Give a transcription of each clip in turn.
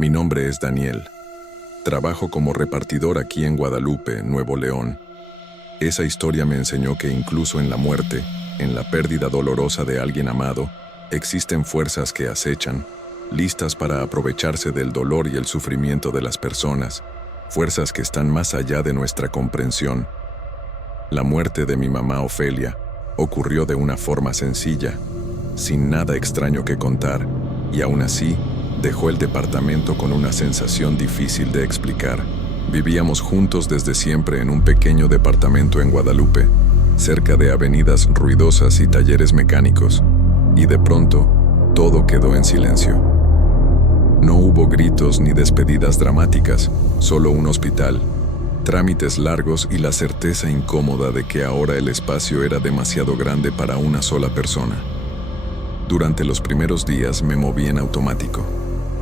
Mi nombre es Daniel. Trabajo como repartidor aquí en Guadalupe, Nuevo León. Esa historia me enseñó que incluso en la muerte, en la pérdida dolorosa de alguien amado, existen fuerzas que acechan, listas para aprovecharse del dolor y el sufrimiento de las personas, fuerzas que están más allá de nuestra comprensión. La muerte de mi mamá Ofelia ocurrió de una forma sencilla, sin nada extraño que contar, y aún así, dejó el departamento con una sensación difícil de explicar. Vivíamos juntos desde siempre en un pequeño departamento en Guadalupe, cerca de avenidas ruidosas y talleres mecánicos, y de pronto, todo quedó en silencio. No hubo gritos ni despedidas dramáticas, solo un hospital, trámites largos y la certeza incómoda de que ahora el espacio era demasiado grande para una sola persona. Durante los primeros días me moví en automático.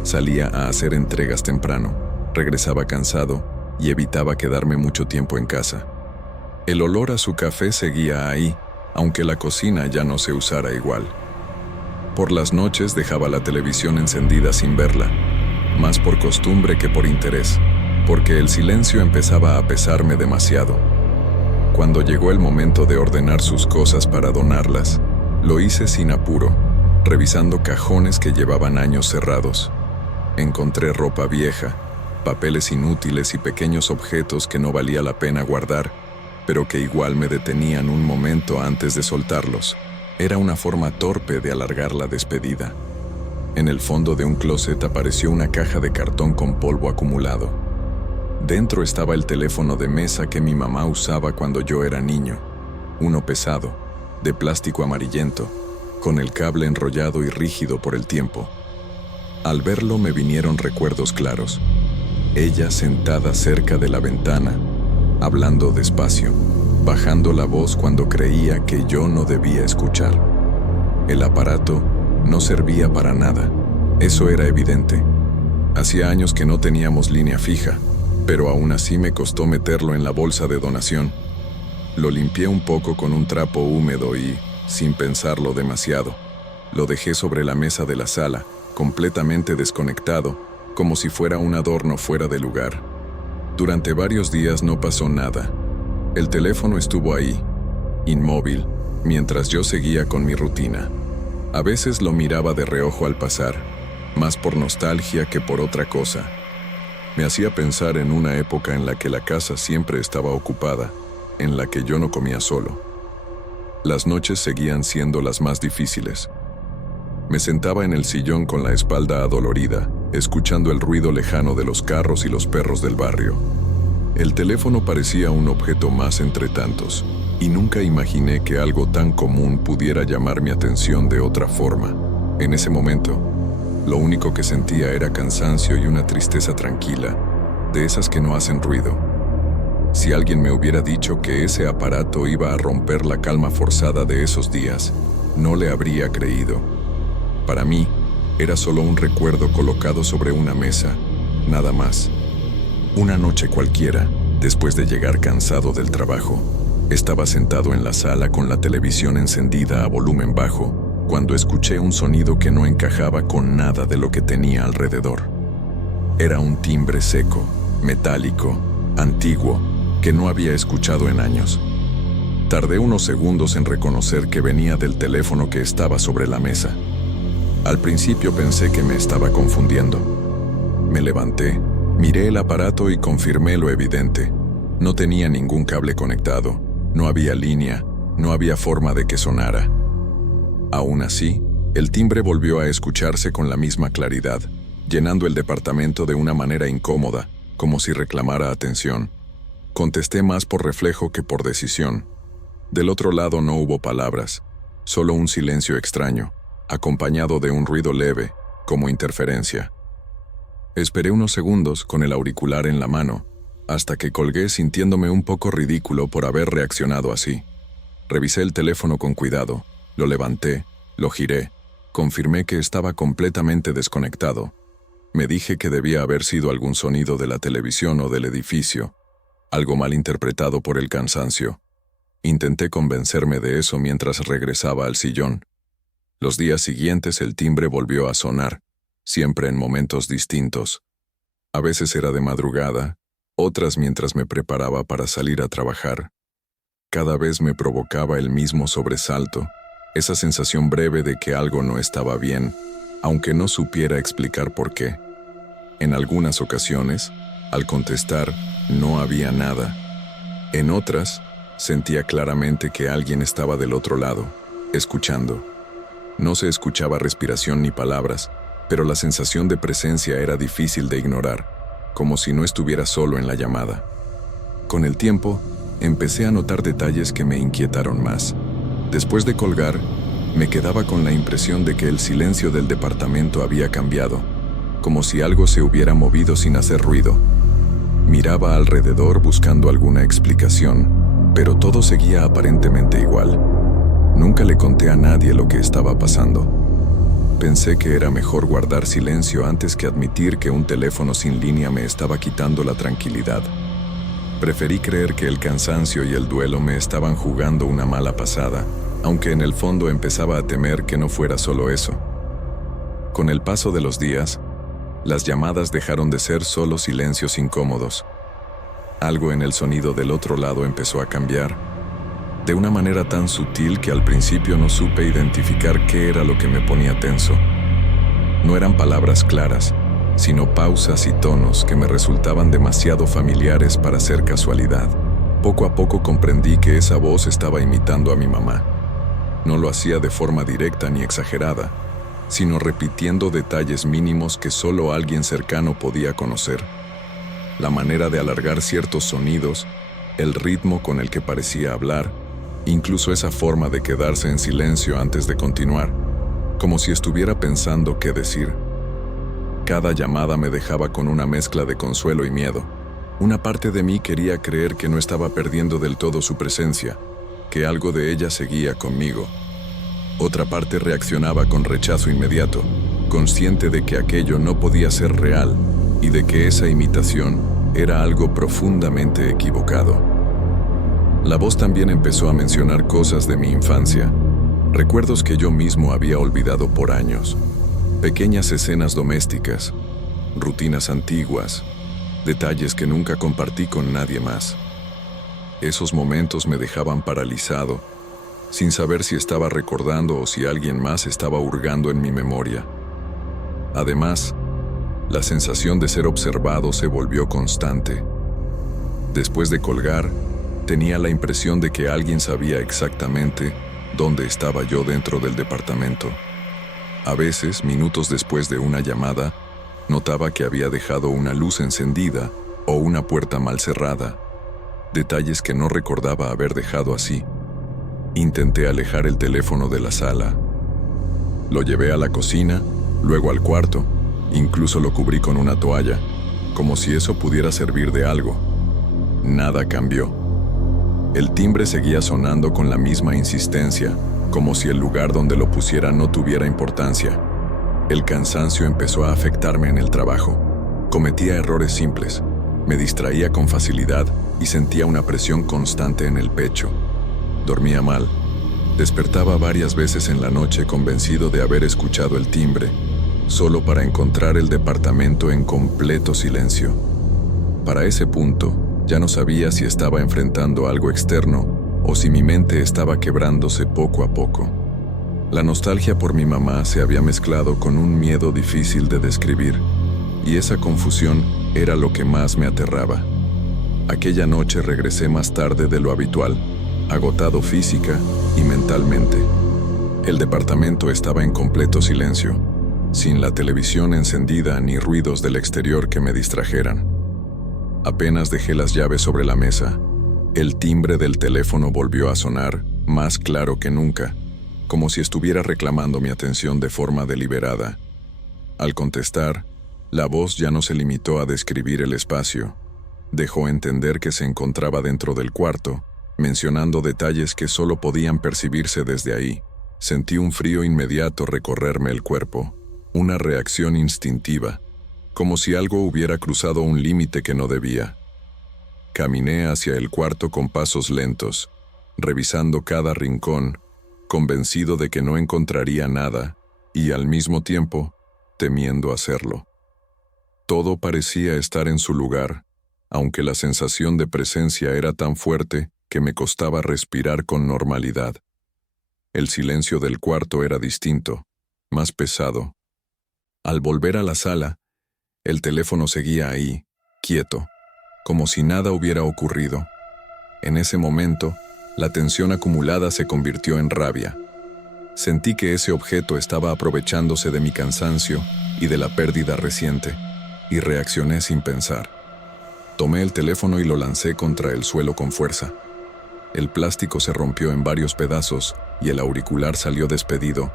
Salía a hacer entregas temprano, regresaba cansado y evitaba quedarme mucho tiempo en casa. El olor a su café seguía ahí, aunque la cocina ya no se usara igual. Por las noches dejaba la televisión encendida sin verla, más por costumbre que por interés, porque el silencio empezaba a pesarme demasiado. Cuando llegó el momento de ordenar sus cosas para donarlas, lo hice sin apuro, revisando cajones que llevaban años cerrados. Encontré ropa vieja, papeles inútiles y pequeños objetos que no valía la pena guardar, pero que igual me detenían un momento antes de soltarlos. Era una forma torpe de alargar la despedida. En el fondo de un closet apareció una caja de cartón con polvo acumulado. Dentro estaba el teléfono de mesa que mi mamá usaba cuando yo era niño, uno pesado, de plástico amarillento, con el cable enrollado y rígido por el tiempo. Al verlo me vinieron recuerdos claros. Ella sentada cerca de la ventana, hablando despacio, bajando la voz cuando creía que yo no debía escuchar. El aparato no servía para nada, eso era evidente. Hacía años que no teníamos línea fija, pero aún así me costó meterlo en la bolsa de donación. Lo limpié un poco con un trapo húmedo y, sin pensarlo demasiado, lo dejé sobre la mesa de la sala, completamente desconectado, como si fuera un adorno fuera de lugar. Durante varios días no pasó nada. El teléfono estuvo ahí, inmóvil, mientras yo seguía con mi rutina. A veces lo miraba de reojo al pasar, más por nostalgia que por otra cosa. Me hacía pensar en una época en la que la casa siempre estaba ocupada, en la que yo no comía solo. Las noches seguían siendo las más difíciles. Me sentaba en el sillón con la espalda adolorida, escuchando el ruido lejano de los carros y los perros del barrio. El teléfono parecía un objeto más entre tantos, y nunca imaginé que algo tan común pudiera llamar mi atención de otra forma. En ese momento, lo único que sentía era cansancio y una tristeza tranquila, de esas que no hacen ruido. Si alguien me hubiera dicho que ese aparato iba a romper la calma forzada de esos días, no le habría creído. Para mí, era solo un recuerdo colocado sobre una mesa, nada más. Una noche cualquiera, después de llegar cansado del trabajo, estaba sentado en la sala con la televisión encendida a volumen bajo, cuando escuché un sonido que no encajaba con nada de lo que tenía alrededor. Era un timbre seco, metálico, antiguo, que no había escuchado en años. Tardé unos segundos en reconocer que venía del teléfono que estaba sobre la mesa. Al principio pensé que me estaba confundiendo. Me levanté, miré el aparato y confirmé lo evidente. No tenía ningún cable conectado, no había línea, no había forma de que sonara. Aún así, el timbre volvió a escucharse con la misma claridad, llenando el departamento de una manera incómoda, como si reclamara atención. Contesté más por reflejo que por decisión. Del otro lado no hubo palabras, solo un silencio extraño, acompañado de un ruido leve, como interferencia. Esperé unos segundos con el auricular en la mano, hasta que colgué sintiéndome un poco ridículo por haber reaccionado así. Revisé el teléfono con cuidado, lo levanté, lo giré, confirmé que estaba completamente desconectado. Me dije que debía haber sido algún sonido de la televisión o del edificio, algo mal interpretado por el cansancio. Intenté convencerme de eso mientras regresaba al sillón. Los días siguientes el timbre volvió a sonar, siempre en momentos distintos, A veces era de madrugada, otras mientras me preparaba para salir a trabajar. Cada vez me provocaba el mismo sobresalto, esa sensación breve de que algo no estaba bien, aunque no supiera explicar por qué. En algunas ocasiones, al contestar, no había nada. En otras, sentía claramente que alguien estaba del otro lado, escuchando. No se escuchaba respiración ni palabras, pero la sensación de presencia era difícil de ignorar, como si no estuviera solo en la llamada. Con el tiempo, empecé a notar detalles que me inquietaron más. Después de colgar, me quedaba con la impresión de que el silencio del departamento había cambiado, como si algo se hubiera movido sin hacer ruido. Miraba alrededor buscando alguna explicación, pero todo seguía aparentemente igual. Nunca le conté a nadie lo que estaba pasando. Pensé que era mejor guardar silencio antes que admitir que un teléfono sin línea me estaba quitando la tranquilidad. Preferí creer que el cansancio y el duelo me estaban jugando una mala pasada, aunque en el fondo empezaba a temer que no fuera solo eso. Con el paso de los días, las llamadas dejaron de ser solo silencios incómodos. Algo en el sonido del otro lado empezó a cambiar, de una manera tan sutil que al principio no supe identificar qué era lo que me ponía tenso. No eran palabras claras, sino pausas y tonos que me resultaban demasiado familiares para ser casualidad. Poco a poco comprendí que esa voz estaba imitando a mi mamá. No lo hacía de forma directa ni exagerada, sino repitiendo detalles mínimos que solo alguien cercano podía conocer. La manera de alargar ciertos sonidos, el ritmo con el que parecía hablar, incluso esa forma de quedarse en silencio antes de continuar, como si estuviera pensando qué decir. Cada llamada me dejaba con una mezcla de consuelo y miedo. Una parte de mí quería creer que no estaba perdiendo del todo su presencia, que algo de ella seguía conmigo. Otra parte reaccionaba con rechazo inmediato, consciente de que aquello no podía ser real y de que esa imitación era algo profundamente equivocado. La voz también empezó a mencionar cosas de mi infancia, recuerdos que yo mismo había olvidado por años. Pequeñas escenas domésticas, rutinas antiguas, detalles que nunca compartí con nadie más. Esos momentos me dejaban paralizado, sin saber si estaba recordando o si alguien más estaba hurgando en mi memoria. Además, la sensación de ser observado se volvió constante. Después de colgar, tenía la impresión de que alguien sabía exactamente dónde estaba yo dentro del departamento. A veces, minutos después de una llamada, notaba que había dejado una luz encendida o una puerta mal cerrada, detalles que no recordaba haber dejado así. Intenté alejar el teléfono de la sala. Lo llevé a la cocina, luego al cuarto, incluso lo cubrí con una toalla, como si eso pudiera servir de algo. Nada cambió. El timbre seguía sonando con la misma insistencia, como si el lugar donde lo pusiera no tuviera importancia. El cansancio empezó a afectarme en el trabajo. Cometía errores simples, me distraía con facilidad y sentía una presión constante en el pecho. Dormía mal. Despertaba varias veces en la noche convencido de haber escuchado el timbre, solo para encontrar el departamento en completo silencio. Para ese punto, ya no sabía si estaba enfrentando algo externo o si mi mente estaba quebrándose poco a poco. La nostalgia por mi mamá se había mezclado con un miedo difícil de describir, y esa confusión era lo que más me aterraba. Aquella noche regresé más tarde de lo habitual, agotado física y mentalmente. El departamento estaba en completo silencio, sin la televisión encendida ni ruidos del exterior que me distrajeran. Apenas dejé las llaves sobre la mesa, el timbre del teléfono volvió a sonar, más claro que nunca, como si estuviera reclamando mi atención de forma deliberada. Al contestar, la voz ya no se limitó a describir el espacio. Dejó entender que se encontraba dentro del cuarto, mencionando detalles que solo podían percibirse desde ahí. Sentí un frío inmediato recorrerme el cuerpo, una reacción instintiva, como si algo hubiera cruzado un límite que no debía. Caminé hacia el cuarto con pasos lentos, revisando cada rincón, convencido de que no encontraría nada y al mismo tiempo temiendo hacerlo. Todo parecía estar en su lugar, aunque la sensación de presencia era tan fuerte que me costaba respirar con normalidad. El silencio del cuarto era distinto, más pesado. Al volver a la sala, el teléfono seguía ahí, quieto, como si nada hubiera ocurrido. En ese momento, la tensión acumulada se convirtió en rabia. Sentí que ese objeto estaba aprovechándose de mi cansancio y de la pérdida reciente, y reaccioné sin pensar. Tomé el teléfono y lo lancé contra el suelo con fuerza. El plástico se rompió en varios pedazos y el auricular salió despedido,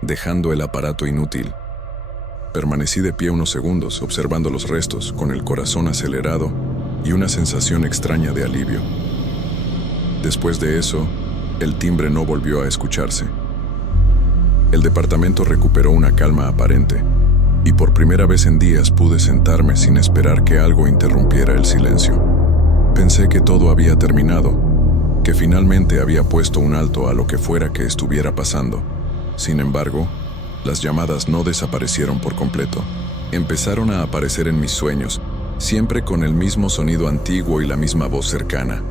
dejando el aparato inútil. Permanecí de pie unos segundos observando los restos, con el corazón acelerado y una sensación extraña de alivio. Después de eso, el timbre no volvió a escucharse. El departamento recuperó una calma aparente, y por primera vez en días pude sentarme sin esperar que algo interrumpiera el silencio. Pensé que todo había terminado, que finalmente había puesto un alto a lo que fuera que estuviera pasando. Sin embargo, las llamadas no desaparecieron por completo. Empezaron a aparecer en mis sueños, siempre con el mismo sonido antiguo y la misma voz cercana.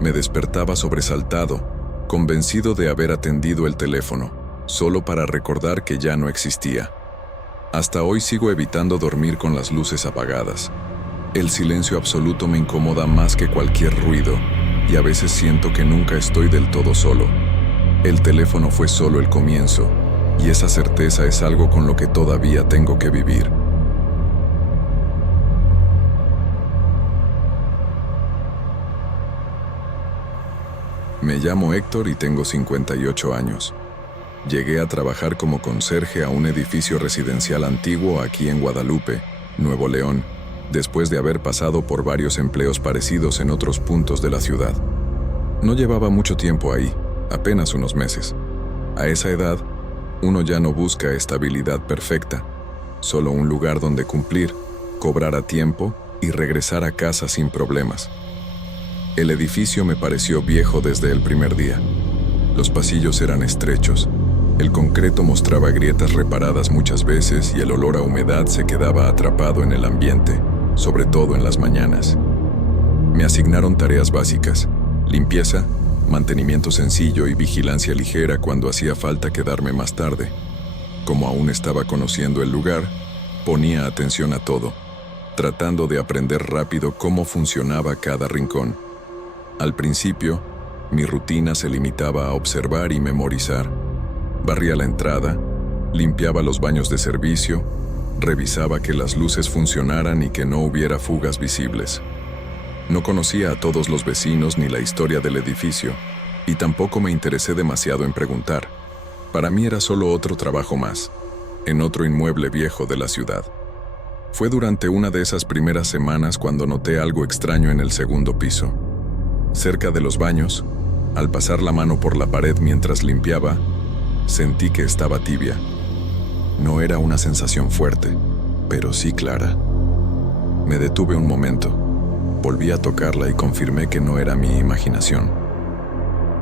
Me despertaba sobresaltado, convencido de haber atendido el teléfono, solo para recordar que ya no existía. Hasta hoy sigo evitando dormir con las luces apagadas. El silencio absoluto me incomoda más que cualquier ruido, y a veces siento que nunca estoy del todo solo. El teléfono fue solo el comienzo, y esa certeza es algo con lo que todavía tengo que vivir. Me llamo Héctor y tengo 58 años. Llegué a trabajar como conserje a un edificio residencial antiguo aquí en Guadalupe, Nuevo León, después de haber pasado por varios empleos parecidos en otros puntos de la ciudad. No llevaba mucho tiempo ahí, apenas unos meses. A esa edad, uno ya no busca estabilidad perfecta, solo un lugar donde cumplir, cobrar a tiempo y regresar a casa sin problemas. El edificio me pareció viejo desde el primer día. Los pasillos eran estrechos, el concreto mostraba grietas reparadas muchas veces y el olor a humedad se quedaba atrapado en el ambiente, sobre todo en las mañanas. Me asignaron tareas básicas: limpieza, mantenimiento sencillo y vigilancia ligera cuando hacía falta quedarme más tarde. Como aún estaba conociendo el lugar, ponía atención a todo, tratando de aprender rápido cómo funcionaba cada rincón. Al principio, mi rutina se limitaba a observar y memorizar. Barría la entrada, limpiaba los baños de servicio, revisaba que las luces funcionaran y que no hubiera fugas visibles. No conocía a todos los vecinos ni la historia del edificio, y tampoco me interesé demasiado en preguntar. Para mí era solo otro trabajo más, en otro inmueble viejo de la ciudad. Fue durante una de esas primeras semanas cuando noté algo extraño en el segundo piso. Cerca de los baños, al pasar la mano por la pared mientras limpiaba, sentí que estaba tibia. No era una sensación fuerte, pero sí clara. Me detuve un momento. Volví a tocarla y confirmé que no era mi imaginación.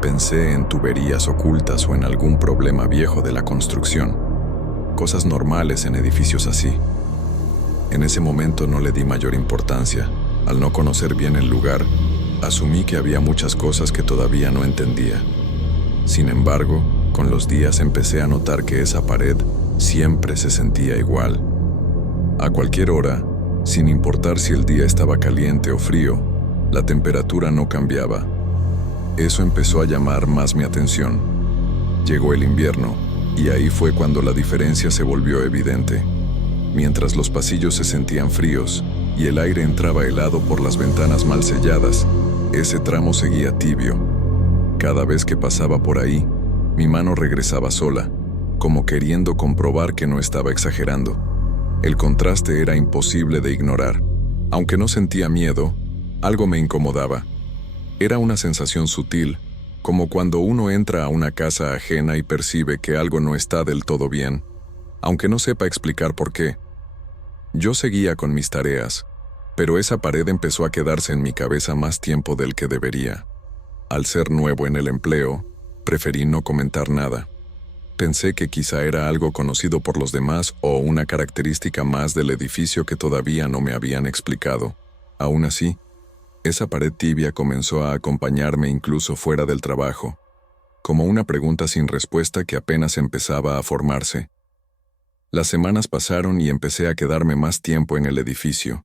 Pensé en tuberías ocultas o en algún problema viejo de la construcción, cosas normales en edificios así. En ese momento no le di mayor importancia. Al no conocer bien el lugar, asumí que había muchas cosas que todavía no entendía. Sin embargo, con los días empecé a notar que esa pared siempre se sentía igual. A cualquier hora, sin importar si el día estaba caliente o frío, la temperatura no cambiaba. Eso empezó a llamar más mi atención. Llegó el invierno, y ahí fue cuando la diferencia se volvió evidente. Mientras los pasillos se sentían fríos y el aire entraba helado por las ventanas mal selladas, ese tramo seguía tibio. Cada vez que pasaba por ahí, mi mano regresaba sola, como queriendo comprobar que no estaba exagerando. El contraste era imposible de ignorar. Aunque no sentía miedo, algo me incomodaba. Era una sensación sutil, como cuando uno entra a una casa ajena y percibe que algo no está del todo bien, aunque no sepa explicar por qué. Yo seguía con mis tareas, pero esa pared empezó a quedarse en mi cabeza más tiempo del que debería. Al ser nuevo en el empleo, preferí no comentar nada. Pensé que quizá era algo conocido por los demás o una característica más del edificio que todavía no me habían explicado. Aún así, esa pared tibia comenzó a acompañarme incluso fuera del trabajo, como una pregunta sin respuesta que apenas empezaba a formarse. Las semanas pasaron y empecé a quedarme más tiempo en el edificio.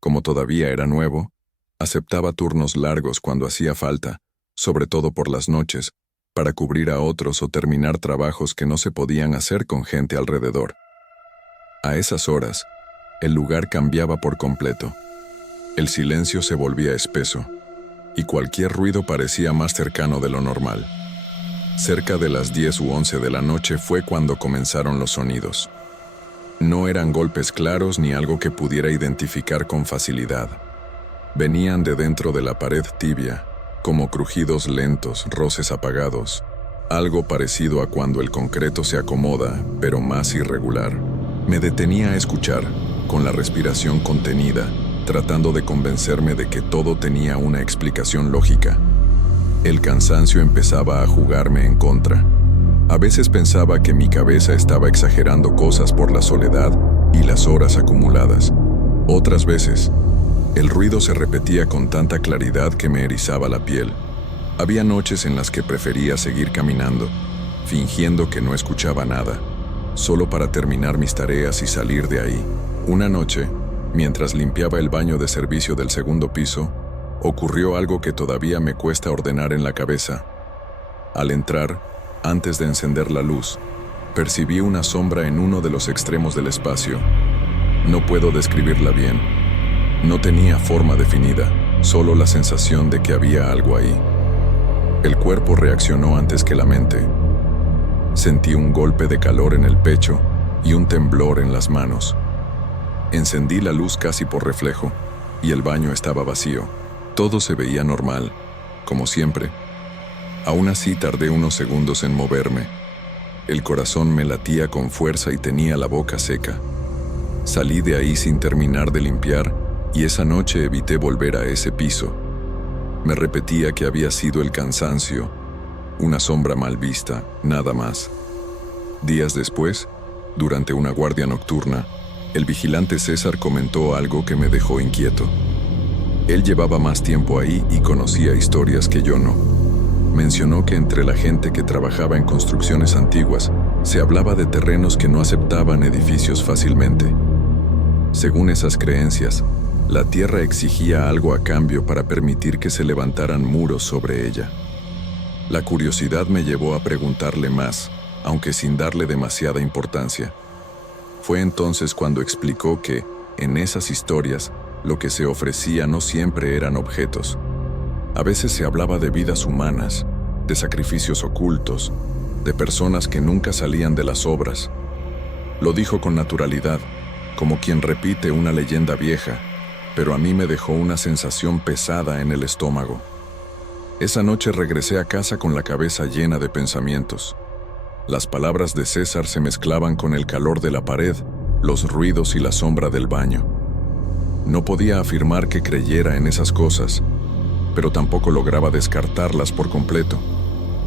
Como todavía era nuevo, aceptaba turnos largos cuando hacía falta, sobre todo por las noches, para cubrir a otros o terminar trabajos que no se podían hacer con gente alrededor. A esas horas, el lugar cambiaba por completo. El silencio se volvía espeso, y cualquier ruido parecía más cercano de lo normal. Cerca de las 10 u 11 de la noche fue cuando comenzaron los sonidos. No eran golpes claros ni algo que pudiera identificar con facilidad. Venían de dentro de la pared tibia, como crujidos lentos, roces apagados, algo parecido a cuando el concreto se acomoda, pero más irregular. Me detenía a escuchar, con la respiración contenida, tratando de convencerme de que todo tenía una explicación lógica. El cansancio empezaba a jugarme en contra. A veces pensaba que mi cabeza estaba exagerando cosas por la soledad y las horas acumuladas. Otras veces, el ruido se repetía con tanta claridad que me erizaba la piel. Había noches en las que prefería seguir caminando, fingiendo que no escuchaba nada, solo para terminar mis tareas y salir de ahí. Una noche, mientras limpiaba el baño de servicio del segundo piso, ocurrió algo que todavía me cuesta ordenar en la cabeza. Al entrar, antes de encender la luz, percibí una sombra en uno de los extremos del espacio. No puedo describirla bien. No tenía forma definida, solo la sensación de que había algo ahí. El cuerpo reaccionó antes que la mente. Sentí un golpe de calor en el pecho y un temblor en las manos. Encendí la luz casi por reflejo, y el baño estaba vacío. Todo se veía normal, como siempre. Aún así tardé unos segundos en moverme. El corazón me latía con fuerza y tenía la boca seca. Salí de ahí sin terminar de limpiar, y esa noche evité volver a ese piso. Me repetía que había sido el cansancio, una sombra mal vista, nada más. Días después, durante una guardia nocturna, el vigilante César comentó algo que me dejó inquieto. Él llevaba más tiempo ahí y conocía historias que yo no. Mencionó que entre la gente que trabajaba en construcciones antiguas, se hablaba de terrenos que no aceptaban edificios fácilmente. Según esas creencias, la tierra exigía algo a cambio para permitir que se levantaran muros sobre ella. La curiosidad me llevó a preguntarle más, aunque sin darle demasiada importancia. Fue entonces cuando explicó que, en esas historias, lo que se ofrecía no siempre eran objetos. A veces se hablaba de vidas humanas, de sacrificios ocultos, de personas que nunca salían de las obras. Lo dijo con naturalidad, como quien repite una leyenda vieja, pero a mí me dejó una sensación pesada en el estómago. Esa noche regresé a casa con la cabeza llena de pensamientos. Las palabras de César se mezclaban con el calor de la pared, los ruidos y la sombra del baño. No podía afirmar que creyera en esas cosas, pero tampoco lograba descartarlas por completo.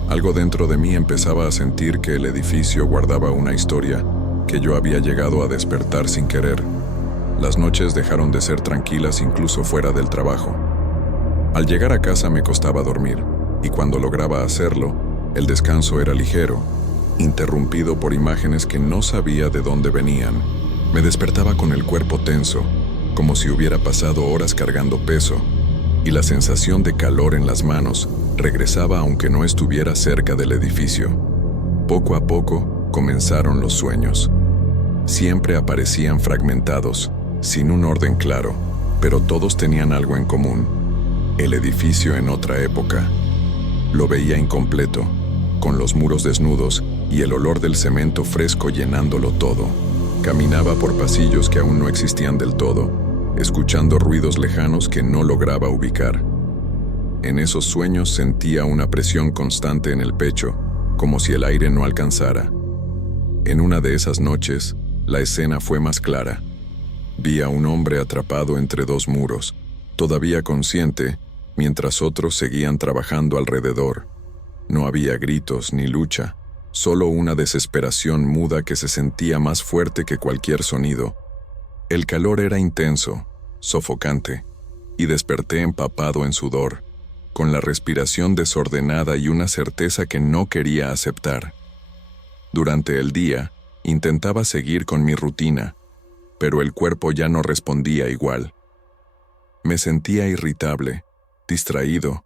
Algo dentro de mí empezaba a sentir que el edificio guardaba una historia que yo había llegado a despertar sin querer. Las noches dejaron de ser tranquilas incluso fuera del trabajo. Al llegar a casa me costaba dormir, y cuando lograba hacerlo, el descanso era ligero, interrumpido por imágenes que no sabía de dónde venían. Me despertaba con el cuerpo tenso, como si hubiera pasado horas cargando peso, y la sensación de calor en las manos regresaba aunque no estuviera cerca del edificio. Poco a poco comenzaron los sueños. Siempre aparecían fragmentados, sin un orden claro, pero todos tenían algo en común: el edificio en otra época. Lo veía incompleto, con los muros desnudos y el olor del cemento fresco llenándolo todo. Caminaba por pasillos que aún no existían del todo, escuchando ruidos lejanos que no lograba ubicar. En esos sueños sentía una presión constante en el pecho, como si el aire no alcanzara. En una de esas noches, la escena fue más clara. Vi a un hombre atrapado entre dos muros, todavía consciente, mientras otros seguían trabajando alrededor. No había gritos ni lucha, solo una desesperación muda que se sentía más fuerte que cualquier sonido. El calor era intenso, sofocante, y desperté empapado en sudor, con la respiración desordenada y una certeza que no quería aceptar. Durante el día, intentaba seguir con mi rutina, pero el cuerpo ya no respondía igual. Me sentía irritable, distraído,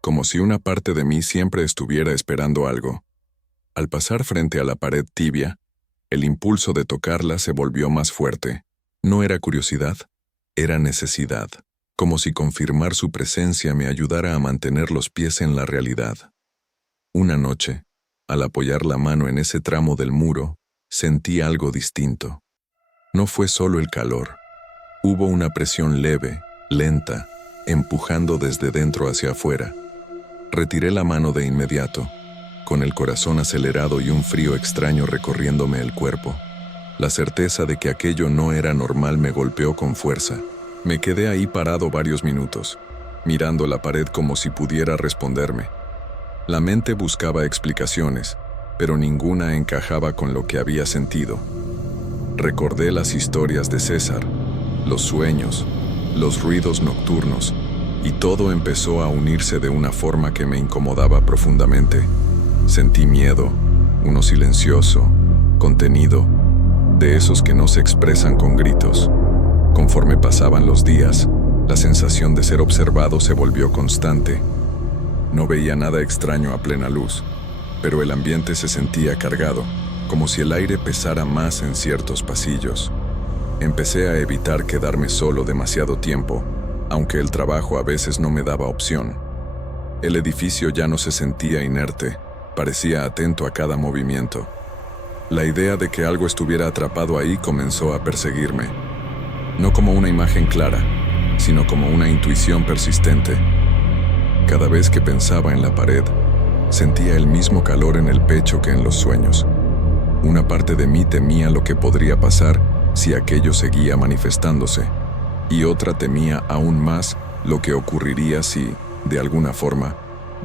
como si una parte de mí siempre estuviera esperando algo. Al pasar frente a la pared tibia, el impulso de tocarla se volvió más fuerte. No era curiosidad, era necesidad, como si confirmar su presencia me ayudara a mantener los pies en la realidad. Una noche, al apoyar la mano en ese tramo del muro, sentí algo distinto. No fue solo el calor. Hubo una presión leve, lenta, empujando desde dentro hacia afuera. Retiré la mano de inmediato, con el corazón acelerado y un frío extraño recorriéndome el cuerpo. La certeza de que aquello no era normal me golpeó con fuerza. Me quedé ahí parado varios minutos, mirando la pared como si pudiera responderme. La mente buscaba explicaciones, pero ninguna encajaba con lo que había sentido. Recordé las historias de César, los sueños, los ruidos nocturnos, y todo empezó a unirse de una forma que me incomodaba profundamente. Sentí miedo, uno silencioso, contenido, de esos que no se expresan con gritos. Conforme pasaban los días, la sensación de ser observado se volvió constante. No veía nada extraño a plena luz, pero el ambiente se sentía cargado, como si el aire pesara más en ciertos pasillos. Empecé a evitar quedarme solo demasiado tiempo, aunque el trabajo a veces no me daba opción. El edificio ya no se sentía inerte, parecía atento a cada movimiento. La idea de que algo estuviera atrapado ahí comenzó a perseguirme. No como una imagen clara, sino como una intuición persistente. Cada vez que pensaba en la pared, sentía el mismo calor en el pecho que en los sueños. Una parte de mí temía lo que podría pasar si aquello seguía manifestándose, y otra temía aún más lo que ocurriría si, de alguna forma,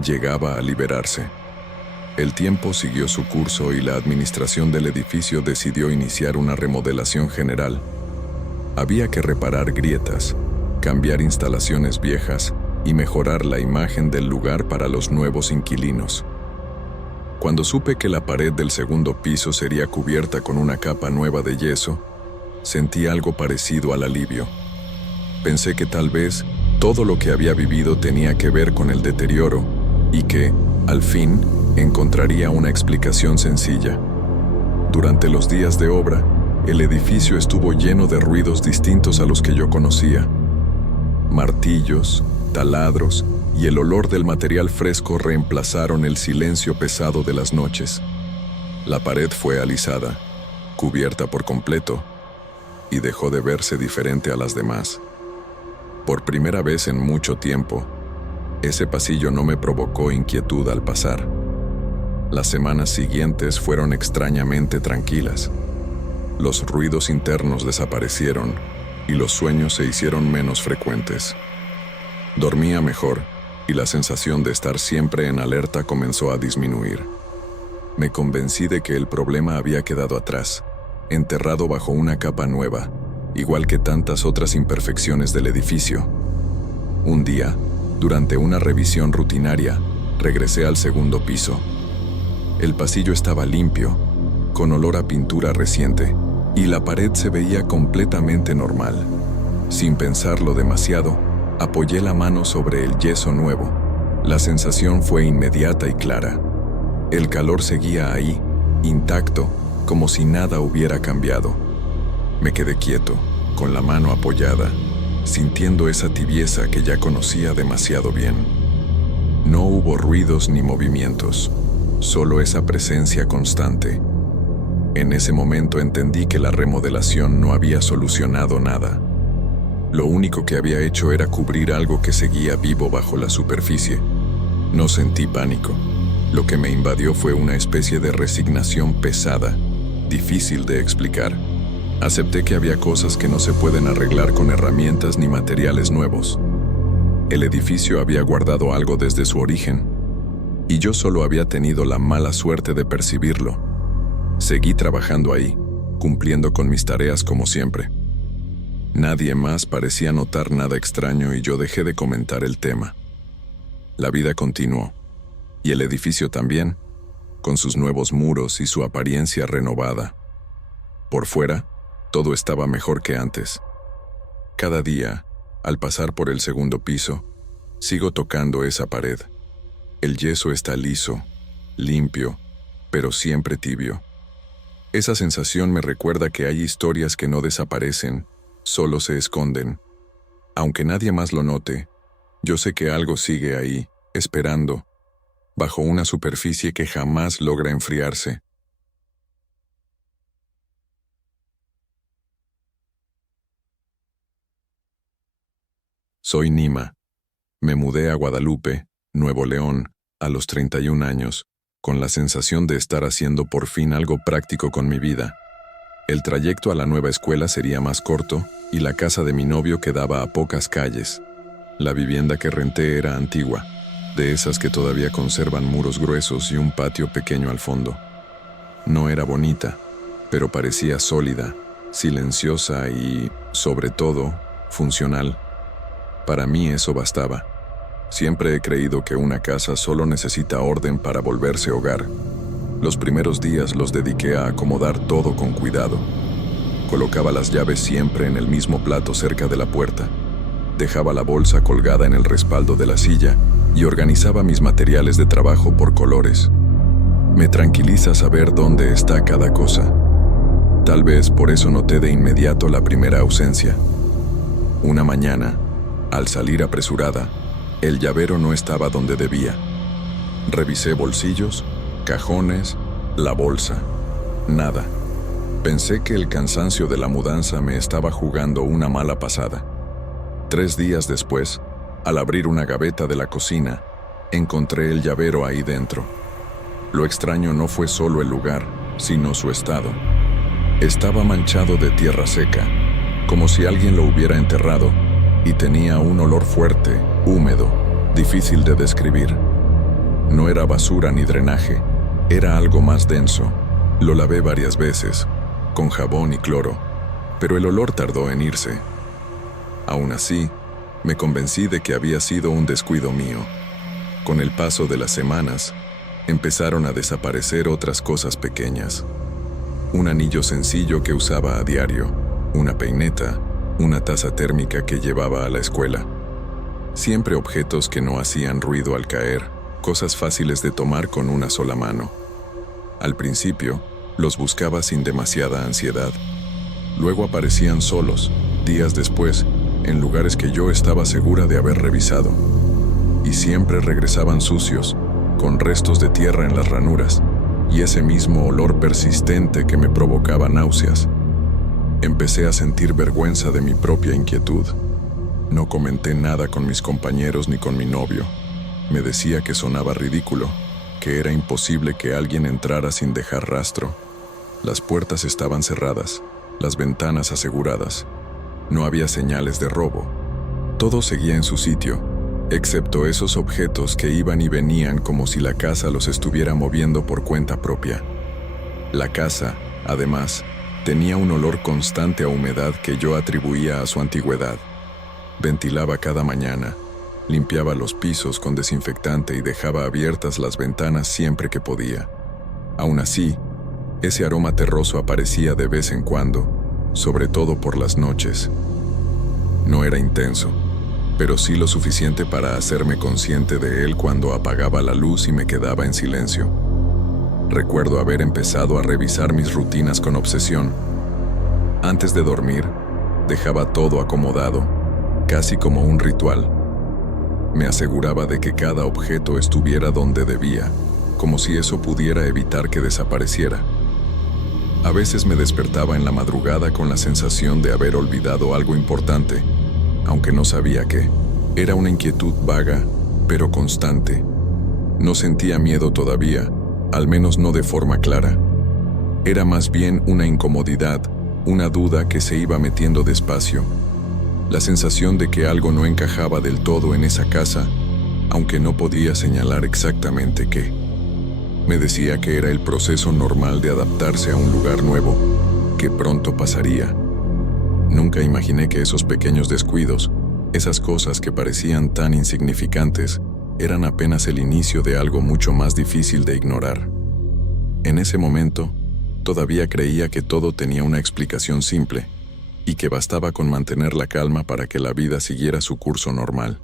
llegaba a liberarse. El tiempo siguió su curso y la administración del edificio decidió iniciar una remodelación general. Había que reparar grietas, cambiar instalaciones viejas y mejorar la imagen del lugar para los nuevos inquilinos. Cuando supe que la pared del segundo piso sería cubierta con una capa nueva de yeso, sentí algo parecido al alivio. Pensé que tal vez todo lo que había vivido tenía que ver con el deterioro y que, al fin, encontraría una explicación sencilla. Durante los días de obra, el edificio estuvo lleno de ruidos distintos a los que yo conocía. Martillos, taladros y el olor del material fresco reemplazaron el silencio pesado de las noches. La pared fue alisada, cubierta por completo, y dejó de verse diferente a las demás. Por primera vez en mucho tiempo, ese pasillo no me provocó inquietud al pasar. Las semanas siguientes fueron extrañamente tranquilas. Los ruidos internos desaparecieron y los sueños se hicieron menos frecuentes. Dormía mejor y la sensación de estar siempre en alerta comenzó a disminuir. Me convencí de que el problema había quedado atrás, enterrado bajo una capa nueva, igual que tantas otras imperfecciones del edificio. Un día, durante una revisión rutinaria, regresé al segundo piso. El pasillo estaba limpio, con olor a pintura reciente, y la pared se veía completamente normal. Sin pensarlo demasiado, apoyé la mano sobre el yeso nuevo. La sensación fue inmediata y clara. El calor seguía ahí, intacto, como si nada hubiera cambiado. Me quedé quieto, con la mano apoyada, sintiendo esa tibieza que ya conocía demasiado bien. No hubo ruidos ni movimientos, solo esa presencia constante. En ese momento entendí que la remodelación no había solucionado nada. Lo único que había hecho era cubrir algo que seguía vivo bajo la superficie. No sentí pánico. Lo que me invadió fue una especie de resignación pesada, difícil de explicar. Acepté que había cosas que no se pueden arreglar con herramientas ni materiales nuevos. El edificio había guardado algo desde su origen. y yo solo había tenido la mala suerte de percibirlo. Seguí trabajando ahí, cumpliendo con mis tareas como siempre. Nadie más parecía notar nada extraño y yo dejé de comentar el tema. La vida continuó, y el edificio también, con sus nuevos muros y su apariencia renovada. Por fuera, todo estaba mejor que antes. Cada día, al pasar por el segundo piso, sigo tocando esa pared. El yeso está liso, limpio, pero siempre tibio. Esa sensación me recuerda que hay historias que no desaparecen, solo se esconden. Aunque nadie más lo note, yo sé que algo sigue ahí, esperando, bajo una superficie que jamás logra enfriarse. Soy Nima. Me mudé a Guadalupe, Nuevo León, a los 31 años, con la sensación de estar haciendo por fin algo práctico con mi vida. El trayecto a la nueva escuela sería más corto y la casa de mi novio quedaba a pocas calles. La vivienda que renté era antigua, de esas que todavía conservan muros gruesos y un patio pequeño al fondo. No era bonita, pero parecía sólida, silenciosa y, sobre todo, funcional. Para mí eso bastaba. Siempre he creído que una casa solo necesita orden para volverse hogar. Los primeros días los dediqué a acomodar todo con cuidado. Colocaba las llaves siempre en el mismo plato cerca de la puerta. Dejaba la bolsa colgada en el respaldo de la silla y organizaba mis materiales de trabajo por colores. Me tranquiliza saber dónde está cada cosa. Tal vez por eso noté de inmediato la primera ausencia. Una mañana, al salir apresurada, el llavero no estaba donde debía. Revisé bolsillos, cajones, la bolsa. Nada. Pensé que el cansancio de la mudanza me estaba jugando una mala pasada. 3 días después, al abrir una gaveta de la cocina, encontré el llavero ahí dentro. Lo extraño no fue solo el lugar, sino su estado. Estaba manchado de tierra seca, como si alguien lo hubiera enterrado, y tenía un olor fuerte, húmedo, difícil de describir. No era basura ni drenaje, era algo más denso. Lo lavé varias veces, con jabón y cloro, pero el olor tardó en irse. Aún así, me convencí de que había sido un descuido mío. Con el paso de las semanas, empezaron a desaparecer otras cosas pequeñas. Un anillo sencillo que usaba a diario, una peineta, una taza térmica que llevaba a la escuela. Siempre objetos que no hacían ruido al caer, cosas fáciles de tomar con una sola mano. Al principio, los buscaba sin demasiada ansiedad. Luego aparecían solos, días después, en lugares que yo estaba segura de haber revisado. Y siempre regresaban sucios, con restos de tierra en las ranuras, y ese mismo olor persistente que me provocaba náuseas. Empecé a sentir vergüenza de mi propia inquietud. No comenté nada con mis compañeros ni con mi novio. Me decía que sonaba ridículo, que era imposible que alguien entrara sin dejar rastro. Las puertas estaban cerradas, las ventanas aseguradas. No había señales de robo. Todo seguía en su sitio, excepto esos objetos que iban y venían como si la casa los estuviera moviendo por cuenta propia. La casa, además, tenía un olor constante a humedad que yo atribuía a su antigüedad. Ventilaba cada mañana, limpiaba los pisos con desinfectante y dejaba abiertas las ventanas siempre que podía. Aún así, ese aroma terroso aparecía de vez en cuando, sobre todo por las noches. No era intenso, pero sí lo suficiente para hacerme consciente de él cuando apagaba la luz y me quedaba en silencio. Recuerdo haber empezado a revisar mis rutinas con obsesión. Antes de dormir, dejaba todo acomodado, casi como un ritual. Me aseguraba de que cada objeto estuviera donde debía, como si eso pudiera evitar que desapareciera. A veces me despertaba en la madrugada con la sensación de haber olvidado algo importante, aunque no sabía qué. Era una inquietud vaga, pero constante. No sentía miedo todavía, al menos no de forma clara. Era más bien una incomodidad, una duda que se iba metiendo despacio. La sensación de que algo no encajaba del todo en esa casa, aunque no podía señalar exactamente qué. Me decía que era el proceso normal de adaptarse a un lugar nuevo, que pronto pasaría. Nunca imaginé que esos pequeños descuidos, esas cosas que parecían tan insignificantes, eran apenas el inicio de algo mucho más difícil de ignorar. En ese momento, todavía creía que todo tenía una explicación simple, y que bastaba con mantener la calma para que la vida siguiera su curso normal.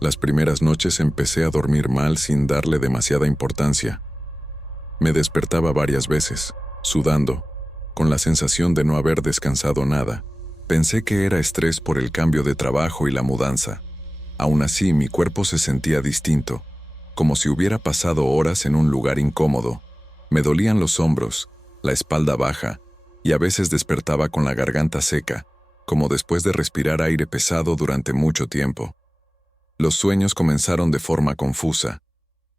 Las primeras noches empecé a dormir mal sin darle demasiada importancia. Me despertaba varias veces, sudando, con la sensación de no haber descansado nada. Pensé que era estrés por el cambio de trabajo y la mudanza. Aún así, mi cuerpo se sentía distinto, como si hubiera pasado horas en un lugar incómodo. Me dolían los hombros, la espalda baja, y a veces despertaba con la garganta seca, como después de respirar aire pesado durante mucho tiempo. Los sueños comenzaron de forma confusa.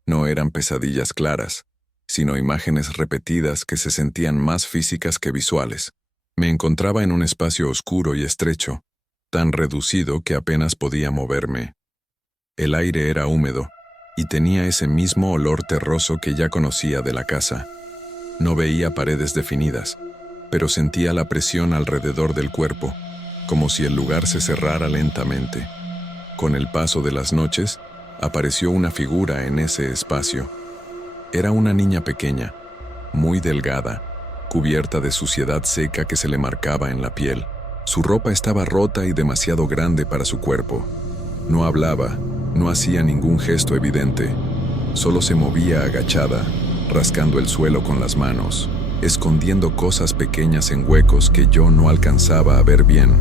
No eran pesadillas claras, sino imágenes repetidas que se sentían más físicas que visuales. Me encontraba en un espacio oscuro y estrecho, tan reducido que apenas podía moverme. El aire era húmedo, y tenía ese mismo olor terroso que ya conocía de la casa. No veía paredes definidas, pero sentía la presión alrededor del cuerpo, como si el lugar se cerrara lentamente. Con el paso de las noches, apareció una figura en ese espacio. Era una niña pequeña, muy delgada, cubierta de suciedad seca que se le marcaba en la piel. Su ropa estaba rota y demasiado grande para su cuerpo. No hablaba, no hacía ningún gesto evidente. Solo se movía agachada, rascando el suelo con las manos, escondiendo cosas pequeñas en huecos que yo no alcanzaba a ver bien.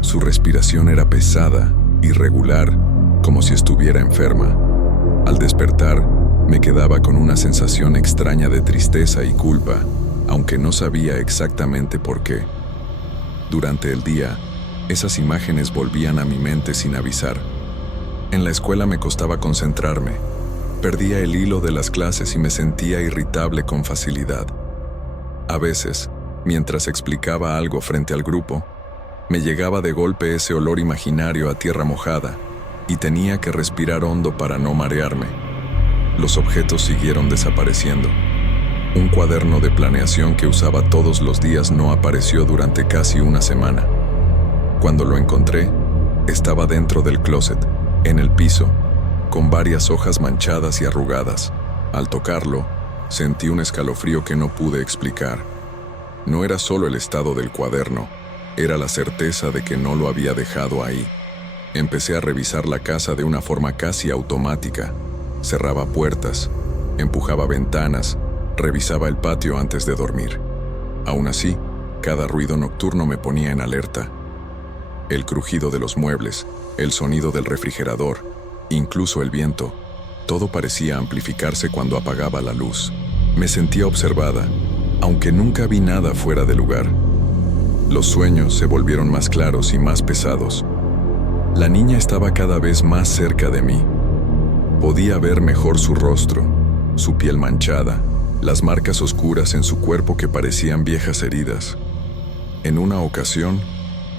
Su respiración era pesada, irregular, como si estuviera enferma. Al despertar, me quedaba con una sensación extraña de tristeza y culpa, aunque no sabía exactamente por qué. Durante el día, esas imágenes volvían a mi mente sin avisar. En la escuela me costaba concentrarme. Perdía el hilo de las clases y me sentía irritable con facilidad. A veces, mientras explicaba algo frente al grupo, me llegaba de golpe ese olor imaginario a tierra mojada, y tenía que respirar hondo para no marearme. Los objetos siguieron desapareciendo. Un cuaderno de planeación que usaba todos los días no apareció durante casi una semana. Cuando lo encontré, estaba dentro del closet, en el piso, con varias hojas manchadas y arrugadas. Al tocarlo, sentí un escalofrío que no pude explicar. No era solo el estado del cuaderno, era la certeza de que no lo había dejado ahí. Empecé a revisar la casa de una forma casi automática. Cerraba puertas, empujaba ventanas, revisaba el patio antes de dormir. Aún así, cada ruido nocturno me ponía en alerta. El crujido de los muebles, el sonido del refrigerador, incluso el viento, todo parecía amplificarse cuando apagaba la luz. Me sentía observada, aunque nunca vi nada fuera de lugar. Los sueños se volvieron más claros y más pesados. La niña estaba cada vez más cerca de mí. Podía ver mejor su rostro, su piel manchada, las marcas oscuras en su cuerpo que parecían viejas heridas. En una ocasión,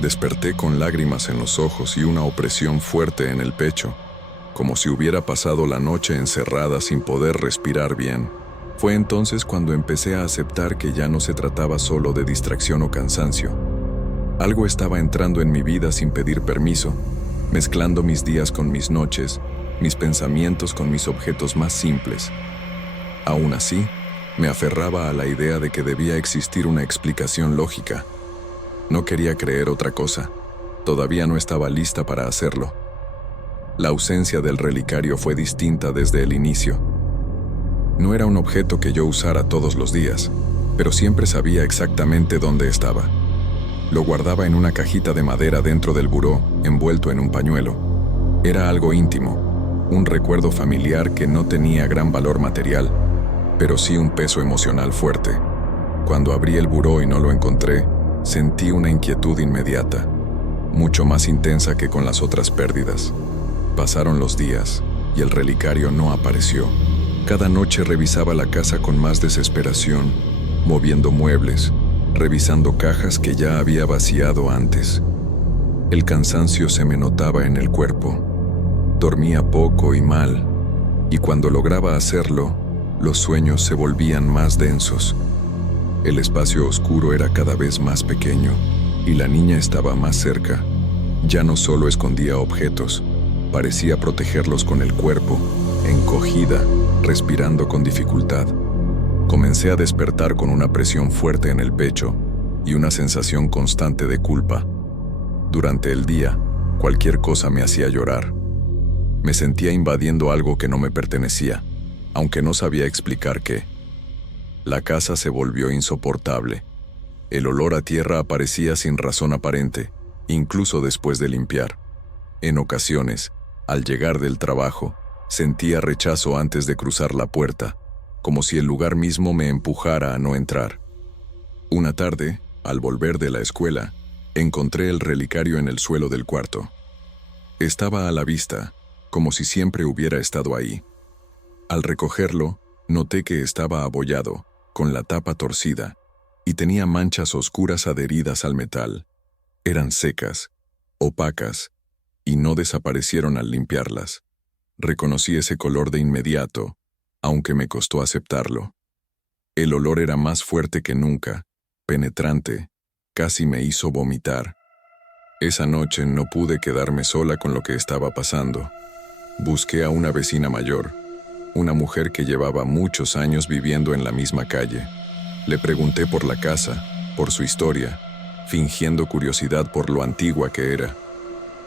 desperté con lágrimas en los ojos y una opresión fuerte en el pecho, como si hubiera pasado la noche encerrada sin poder respirar bien. Fue entonces cuando empecé a aceptar que ya no se trataba solo de distracción o cansancio. Algo estaba entrando en mi vida sin pedir permiso, mezclando mis días con mis noches, mis pensamientos con mis objetos más simples. Aún así, me aferraba a la idea de que debía existir una explicación lógica. No quería creer otra cosa. Todavía no estaba lista para hacerlo. La ausencia del relicario fue distinta desde el inicio. No era un objeto que yo usara todos los días, pero siempre sabía exactamente dónde estaba. Lo guardaba en una cajita de madera dentro del buró, envuelto en un pañuelo. Era algo íntimo, un recuerdo familiar que no tenía gran valor material, pero sí un peso emocional fuerte. Cuando abrí el buró y no lo encontré, sentí una inquietud inmediata, mucho más intensa que con las otras pérdidas. Pasaron los días y el relicario no apareció. Cada noche revisaba la casa con más desesperación, moviendo muebles, revisando cajas que ya había vaciado antes. El cansancio se me notaba en el cuerpo. Dormía poco y mal, y cuando lograba hacerlo, los sueños se volvían más densos. El espacio oscuro era cada vez más pequeño, y la niña estaba más cerca. Ya no solo escondía objetos, parecía protegerlos con el cuerpo, encogida, respirando con dificultad. Comencé a despertar con una presión fuerte en el pecho y una sensación constante de culpa. Durante el día, cualquier cosa me hacía llorar. Me sentía invadiendo algo que no me pertenecía, aunque no sabía explicar qué. La casa se volvió insoportable. El olor a tierra aparecía sin razón aparente, incluso después de limpiar. En ocasiones, al llegar del trabajo, sentía rechazo antes de cruzar la puerta, como si el lugar mismo me empujara a no entrar. Una tarde, al volver de la escuela, encontré el relicario en el suelo del cuarto. Estaba a la vista, como si siempre hubiera estado ahí. Al recogerlo, noté que estaba abollado, con la tapa torcida, y tenía manchas oscuras adheridas al metal. Eran secas, opacas, y no desaparecieron al limpiarlas. Reconocí ese color de inmediato, aunque me costó aceptarlo. El olor era más fuerte que nunca, penetrante, casi me hizo vomitar. Esa noche no pude quedarme sola con lo que estaba pasando. Busqué a una vecina mayor, una mujer que llevaba muchos años viviendo en la misma calle. Le pregunté por la casa, por su historia, fingiendo curiosidad por lo antigua que era.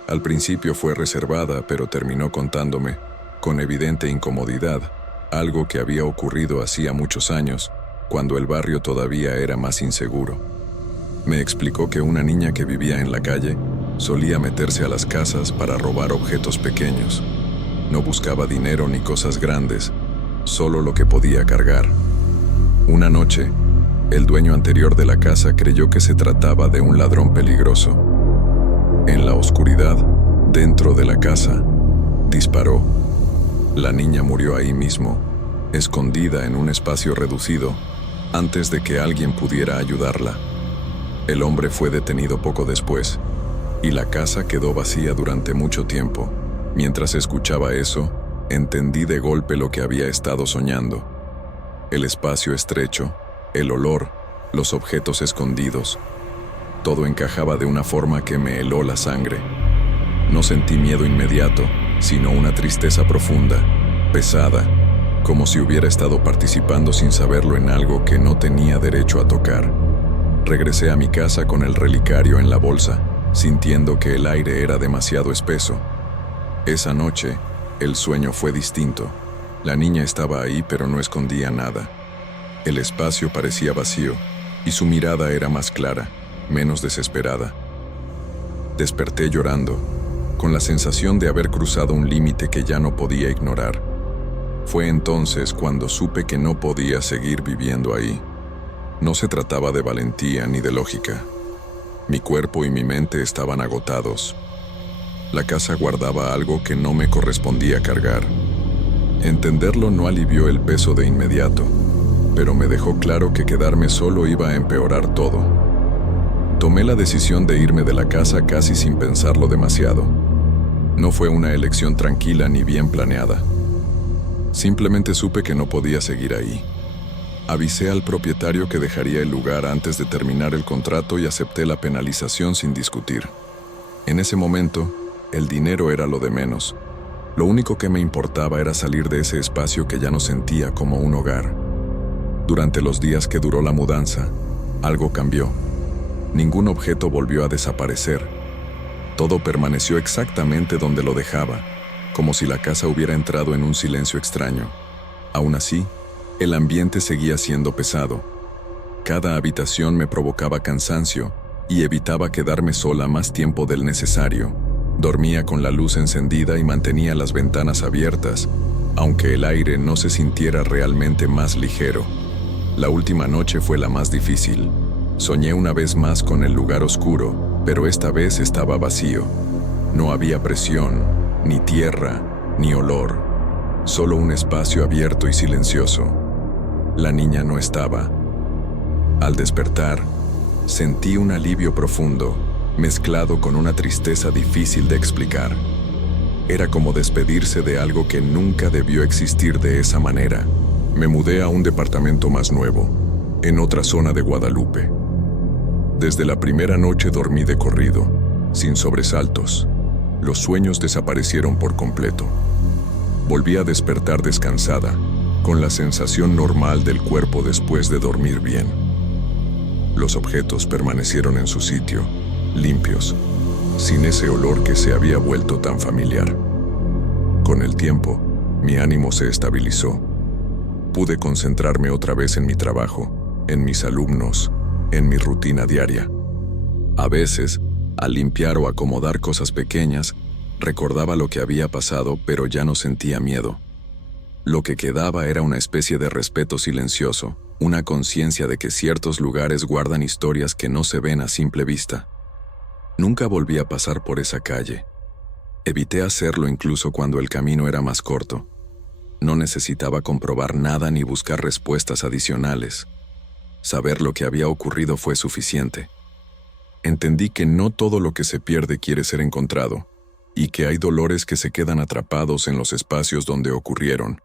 Al principio fue reservada, pero terminó contándome, con evidente incomodidad, algo que había ocurrido hacía muchos años, cuando el barrio todavía era más inseguro. Me explicó que una niña que vivía en la calle solía meterse a las casas para robar objetos pequeños. No buscaba dinero ni cosas grandes, solo lo que podía cargar. Una noche, el dueño anterior de la casa creyó que se trataba de un ladrón peligroso. En la oscuridad, dentro de la casa, disparó. La niña murió ahí mismo, escondida en un espacio reducido, antes de que alguien pudiera ayudarla. El hombre fue detenido poco después, y la casa quedó vacía durante mucho tiempo. Mientras escuchaba eso, entendí de golpe lo que había estado soñando. El espacio estrecho, el olor, los objetos escondidos. Todo encajaba de una forma que me heló la sangre. No sentí miedo inmediato, sino una tristeza profunda, pesada, como si hubiera estado participando sin saberlo en algo que no tenía derecho a tocar. Regresé a mi casa con el relicario en la bolsa, sintiendo que el aire era demasiado espeso. Esa noche, el sueño fue distinto. La niña estaba ahí, pero no escondía nada. El espacio parecía vacío, y su mirada era más clara, menos desesperada. Desperté llorando, con la sensación de haber cruzado un límite que ya no podía ignorar. Fue entonces cuando supe que no podía seguir viviendo ahí. No se trataba de valentía ni de lógica. Mi cuerpo y mi mente estaban agotados. La casa guardaba algo que no me correspondía cargar. Entenderlo no alivió el peso de inmediato, pero me dejó claro que quedarme solo iba a empeorar todo. Tomé la decisión de irme de la casa casi sin pensarlo demasiado. No fue una elección tranquila ni bien planeada. Simplemente supe que no podía seguir ahí. Avisé al propietario que dejaría el lugar antes de terminar el contrato y acepté la penalización sin discutir. En ese momento, el dinero era lo de menos. Lo único que me importaba era salir de ese espacio que ya no sentía como un hogar. Durante los días que duró la mudanza, algo cambió. Ningún objeto volvió a desaparecer. Todo permaneció exactamente donde lo dejaba, como si la casa hubiera entrado en un silencio extraño. Aún así, el ambiente seguía siendo pesado. Cada habitación me provocaba cansancio y evitaba quedarme sola más tiempo del necesario. Dormía con la luz encendida y mantenía las ventanas abiertas, aunque el aire no se sintiera realmente más ligero. La última noche fue la más difícil. Soñé una vez más con el lugar oscuro, pero esta vez estaba vacío. No había presión, ni tierra, ni olor. Solo un espacio abierto y silencioso. La niña no estaba. Al despertar, sentí un alivio profundo, mezclado con una tristeza difícil de explicar. Era como despedirse de algo que nunca debió existir de esa manera. Me mudé a un departamento más nuevo, en otra zona de Guadalupe. Desde la primera noche dormí de corrido, sin sobresaltos. Los sueños desaparecieron por completo. Volví a despertar descansada, con la sensación normal del cuerpo después de dormir bien. Los objetos permanecieron en su sitio, limpios, sin ese olor que se había vuelto tan familiar. Con el tiempo, mi ánimo se estabilizó. Pude concentrarme otra vez en mi trabajo, en mis alumnos, en mi rutina diaria. A veces, al limpiar o acomodar cosas pequeñas, recordaba lo que había pasado, pero ya no sentía miedo. Lo que quedaba era una especie de respeto silencioso, una conciencia de que ciertos lugares guardan historias que no se ven a simple vista. Nunca volví a pasar por esa calle. Evité hacerlo incluso cuando el camino era más corto. No necesitaba comprobar nada ni buscar respuestas adicionales. Saber lo que había ocurrido fue suficiente. Entendí que no todo lo que se pierde quiere ser encontrado, y que hay dolores que se quedan atrapados en los espacios donde ocurrieron.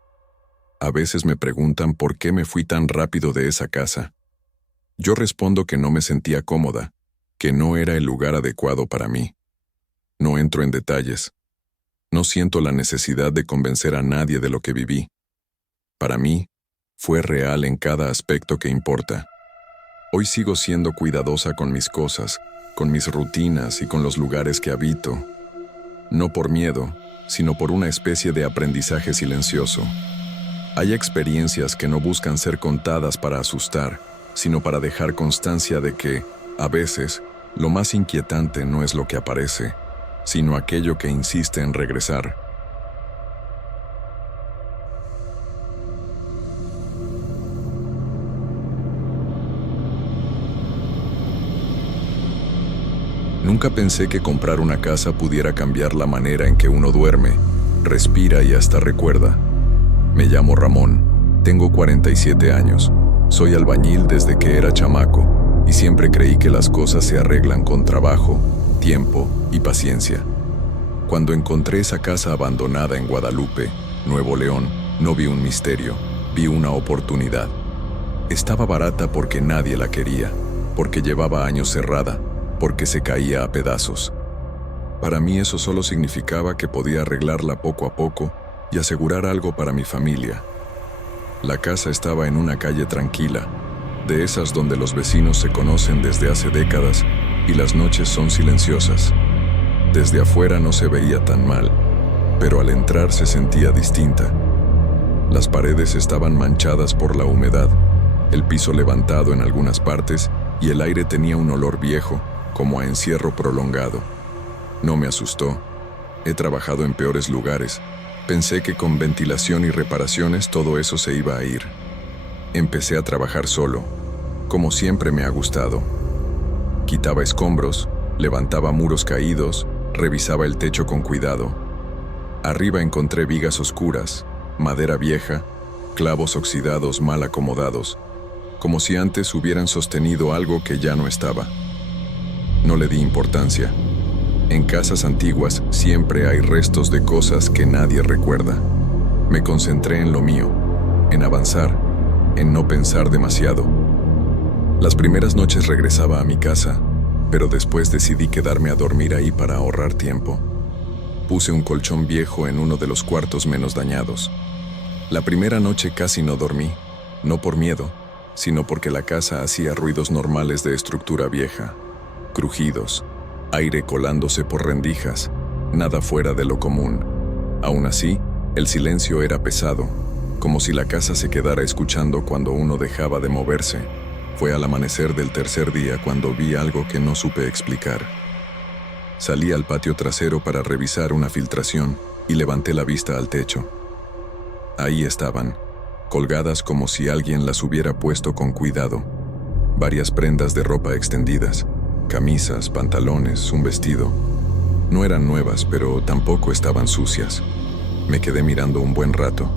A veces me preguntan por qué me fui tan rápido de esa casa. Yo respondo que no me sentía cómoda, que no era el lugar adecuado para mí. No entro en detalles. No siento la necesidad de convencer a nadie de lo que viví. Para mí, fue real en cada aspecto que importa. Hoy sigo siendo cuidadosa con mis cosas, con mis rutinas y con los lugares que habito. No por miedo, sino por una especie de aprendizaje silencioso. Hay experiencias que no buscan ser contadas para asustar, sino para dejar constancia de que, a veces, lo más inquietante no es lo que aparece, sino aquello que insiste en regresar. Nunca pensé que comprar una casa pudiera cambiar la manera en que uno duerme, respira y hasta recuerda. Me llamo Ramón, tengo 47 años, soy albañil desde que era chamaco y siempre creí que las cosas se arreglan con trabajo, tiempo y paciencia. Cuando encontré esa casa abandonada en Guadalupe, Nuevo León, no vi un misterio, vi una oportunidad. Estaba barata porque nadie la quería, porque llevaba años cerrada, porque se caía a pedazos. Para mí eso solo significaba que podía arreglarla poco a poco y asegurar algo para mi familia. La casa estaba en una calle tranquila, de esas donde los vecinos se conocen desde hace décadas y las noches son silenciosas. Desde afuera no se veía tan mal, pero al entrar se sentía distinta. Las paredes estaban manchadas por la humedad, el piso levantado en algunas partes y el aire tenía un olor viejo, como a encierro prolongado. No me asustó. He trabajado en peores lugares. Pensé que con ventilación y reparaciones todo eso se iba a ir. Empecé a trabajar solo, como siempre me ha gustado. Quitaba escombros, levantaba muros caídos, revisaba el techo con cuidado. Arriba encontré vigas oscuras, madera vieja, clavos oxidados mal acomodados, como si antes hubieran sostenido algo que ya no estaba. No le di importancia. En casas antiguas siempre hay restos de cosas que nadie recuerda. Me concentré en lo mío, en avanzar, en no pensar demasiado. Las primeras noches regresaba a mi casa, pero después decidí quedarme a dormir ahí para ahorrar tiempo. Puse un colchón viejo en uno de los cuartos menos dañados. La primera noche casi no dormí, no por miedo, sino porque la casa hacía ruidos normales de estructura vieja. Crujidos, aire colándose por rendijas, nada fuera de lo común. Aún así, el silencio era pesado, como si la casa se quedara escuchando cuando uno dejaba de moverse. Fue al amanecer del tercer día cuando vi algo que no supe explicar. Salí al patio trasero para revisar una filtración y levanté la vista al techo. Ahí estaban, colgadas como si alguien las hubiera puesto con cuidado, varias prendas de ropa extendidas. Camisas, pantalones, un vestido. No eran nuevas, pero tampoco estaban sucias. Me quedé mirando un buen rato,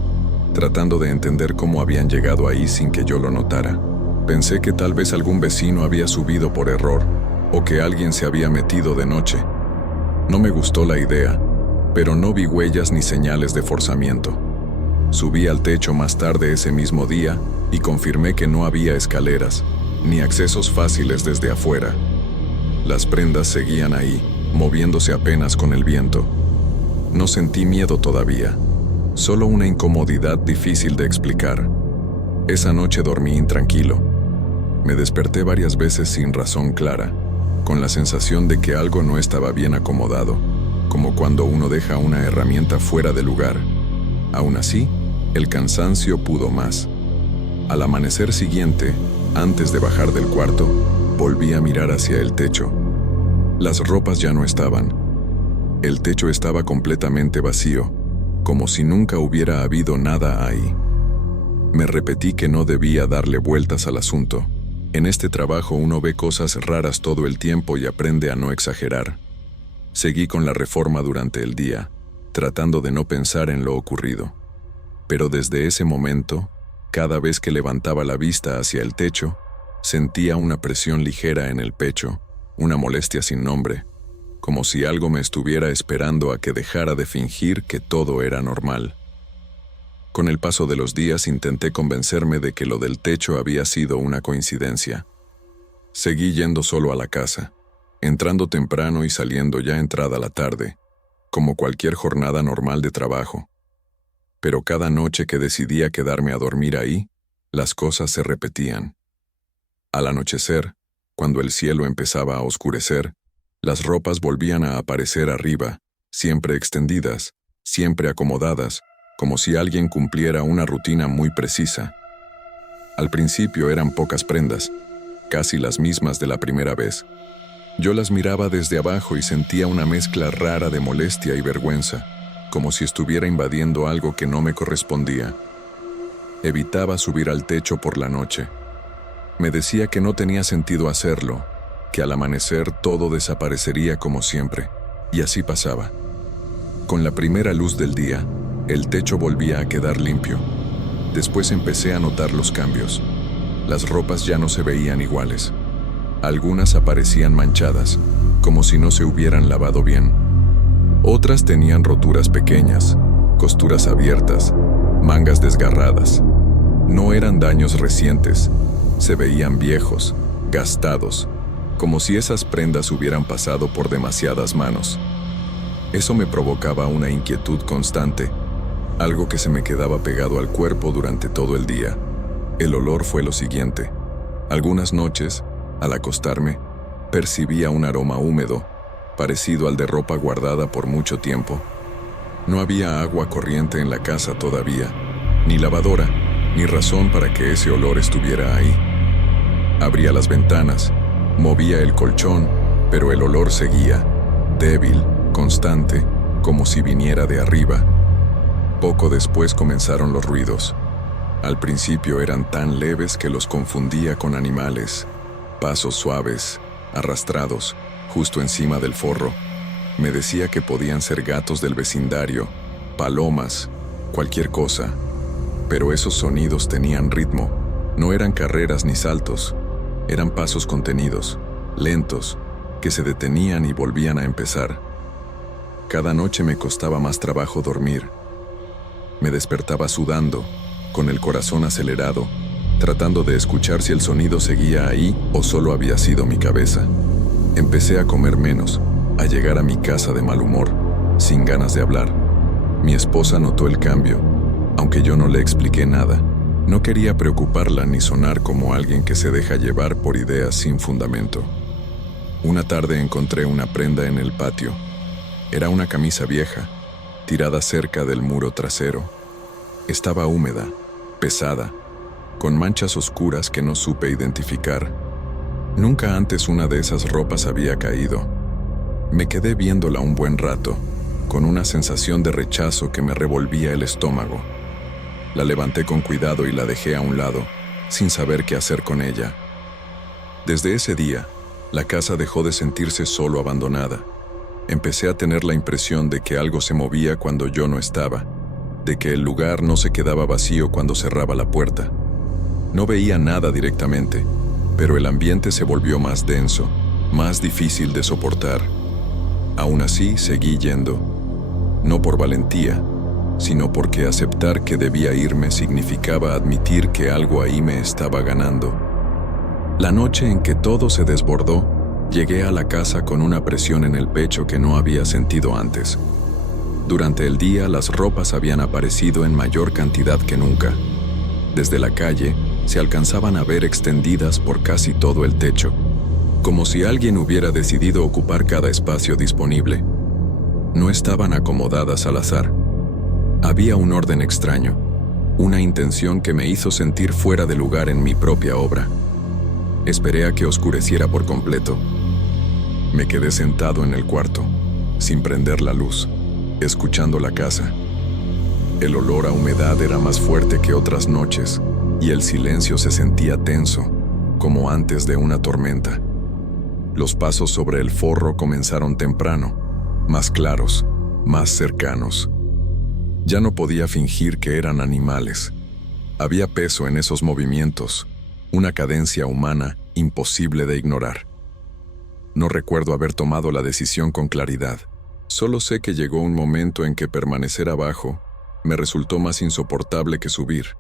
tratando de entender cómo habían llegado ahí sin que yo lo notara. Pensé que tal vez algún vecino había subido por error, o que alguien se había metido de noche. No me gustó la idea. pero no vi huellas ni señales de forzamiento. Subí al techo más tarde ese mismo día y confirmé que no había escaleras, ni accesos fáciles desde afuera. Las prendas seguían ahí, moviéndose apenas con el viento. No sentí miedo todavía, solo una incomodidad difícil de explicar. Esa noche dormí intranquilo. Me desperté varias veces sin razón clara, con la sensación de que algo no estaba bien acomodado, como cuando uno deja una herramienta fuera de lugar. Aún así, el cansancio pudo más. Al amanecer siguiente, antes de bajar del cuarto, volví a mirar hacia el techo. Las ropas ya no estaban. El techo estaba completamente vacío, como si nunca hubiera habido nada ahí. Me repetí que no debía darle vueltas al asunto. En este trabajo uno ve cosas raras todo el tiempo y aprende a no exagerar. Seguí con la reforma durante el día, tratando de no pensar en lo ocurrido. Pero desde ese momento, cada vez que levantaba la vista hacia el techo, sentía una presión ligera en el pecho, una molestia sin nombre, como si algo me estuviera esperando a que dejara de fingir que todo era normal. Con el paso de los días intenté convencerme de que lo del techo había sido una coincidencia. Seguí yendo solo a la casa, entrando temprano y saliendo ya entrada la tarde, como cualquier jornada normal de trabajo. Pero cada noche que decidía quedarme a dormir ahí, las cosas se repetían. Al anochecer, cuando el cielo empezaba a oscurecer, las ropas volvían a aparecer arriba, siempre extendidas, siempre acomodadas, como si alguien cumpliera una rutina muy precisa. Al principio eran pocas prendas, casi las mismas de la primera vez. Yo las miraba desde abajo y sentía una mezcla rara de molestia y vergüenza, como si estuviera invadiendo algo que no me correspondía. Evitaba subir al techo por la noche. Me decía que no tenía sentido hacerlo, que al amanecer todo desaparecería como siempre, y así pasaba. Con la primera luz del día, el techo volvía a quedar limpio. Después empecé a notar los cambios. Las ropas ya no se veían iguales. Algunas aparecían manchadas, como si no se hubieran lavado bien. Otras tenían roturas pequeñas, costuras abiertas, mangas desgarradas. No eran daños recientes, se veían viejos, gastados, como si esas prendas hubieran pasado por demasiadas manos. Eso me provocaba una inquietud constante, algo que se me quedaba pegado al cuerpo durante todo el día. El olor fue lo siguiente. Algunas noches, al acostarme, percibía un aroma húmedo, parecido al de ropa guardada por mucho tiempo. No había agua corriente en la casa todavía, ni lavadora, ni razón para que ese olor estuviera ahí. Abría las ventanas, movía el colchón, pero el olor seguía, débil, constante, como si viniera de arriba. Poco después comenzaron los ruidos. Al principio eran tan leves que los confundía con animales. Pasos suaves, arrastrados, justo encima del forro. Me decía que podían ser gatos del vecindario, palomas, cualquier cosa. Pero esos sonidos tenían ritmo. No eran carreras ni saltos. Eran pasos contenidos, lentos, que se detenían y volvían a empezar. Cada noche me costaba más trabajo dormir. Me despertaba sudando, con el corazón acelerado, tratando de escuchar si el sonido seguía ahí o solo había sido mi cabeza. Empecé a comer menos, a llegar a mi casa de mal humor, sin ganas de hablar. Mi esposa notó el cambio, aunque yo no le expliqué nada. No quería preocuparla ni sonar como alguien que se deja llevar por ideas sin fundamento. Una tarde encontré una prenda en el patio. Era una camisa vieja, tirada cerca del muro trasero. Estaba húmeda, pesada, con manchas oscuras que no supe identificar. Nunca antes una de esas ropas había caído. Me quedé viéndola un buen rato, con una sensación de rechazo que me revolvía el estómago. La levanté con cuidado y la dejé a un lado, sin saber qué hacer con ella. Desde ese día, la casa dejó de sentirse solo abandonada. Empecé a tener la impresión de que algo se movía cuando yo no estaba, de que el lugar no se quedaba vacío cuando cerraba la puerta. No veía nada directamente, pero el ambiente se volvió más denso, más difícil de soportar. Aún así, seguí yendo. no por valentía, sino porque aceptar que debía irme significaba admitir que algo ahí me estaba ganando. La noche en que todo se desbordó, llegué a la casa con una presión en el pecho que no había sentido antes. Durante el día, las ropas habían aparecido en mayor cantidad que nunca. Desde la calle, se alcanzaban a ver extendidas por casi todo el techo, como si alguien hubiera decidido ocupar cada espacio disponible. No estaban acomodadas al azar. Había un orden extraño, una intención que me hizo sentir fuera de lugar en mi propia obra. Esperé a que oscureciera por completo. Me quedé sentado en el cuarto, sin prender la luz, escuchando la casa. El olor a humedad era más fuerte que otras noches, y el silencio se sentía tenso, como antes de una tormenta. Los pasos sobre el forro comenzaron temprano, más claros, más cercanos. Ya no podía fingir que eran animales. Había peso en esos movimientos, una cadencia humana imposible de ignorar. No recuerdo haber tomado la decisión con claridad. Solo sé que llegó un momento en que permanecer abajo me resultó más insoportable que subir.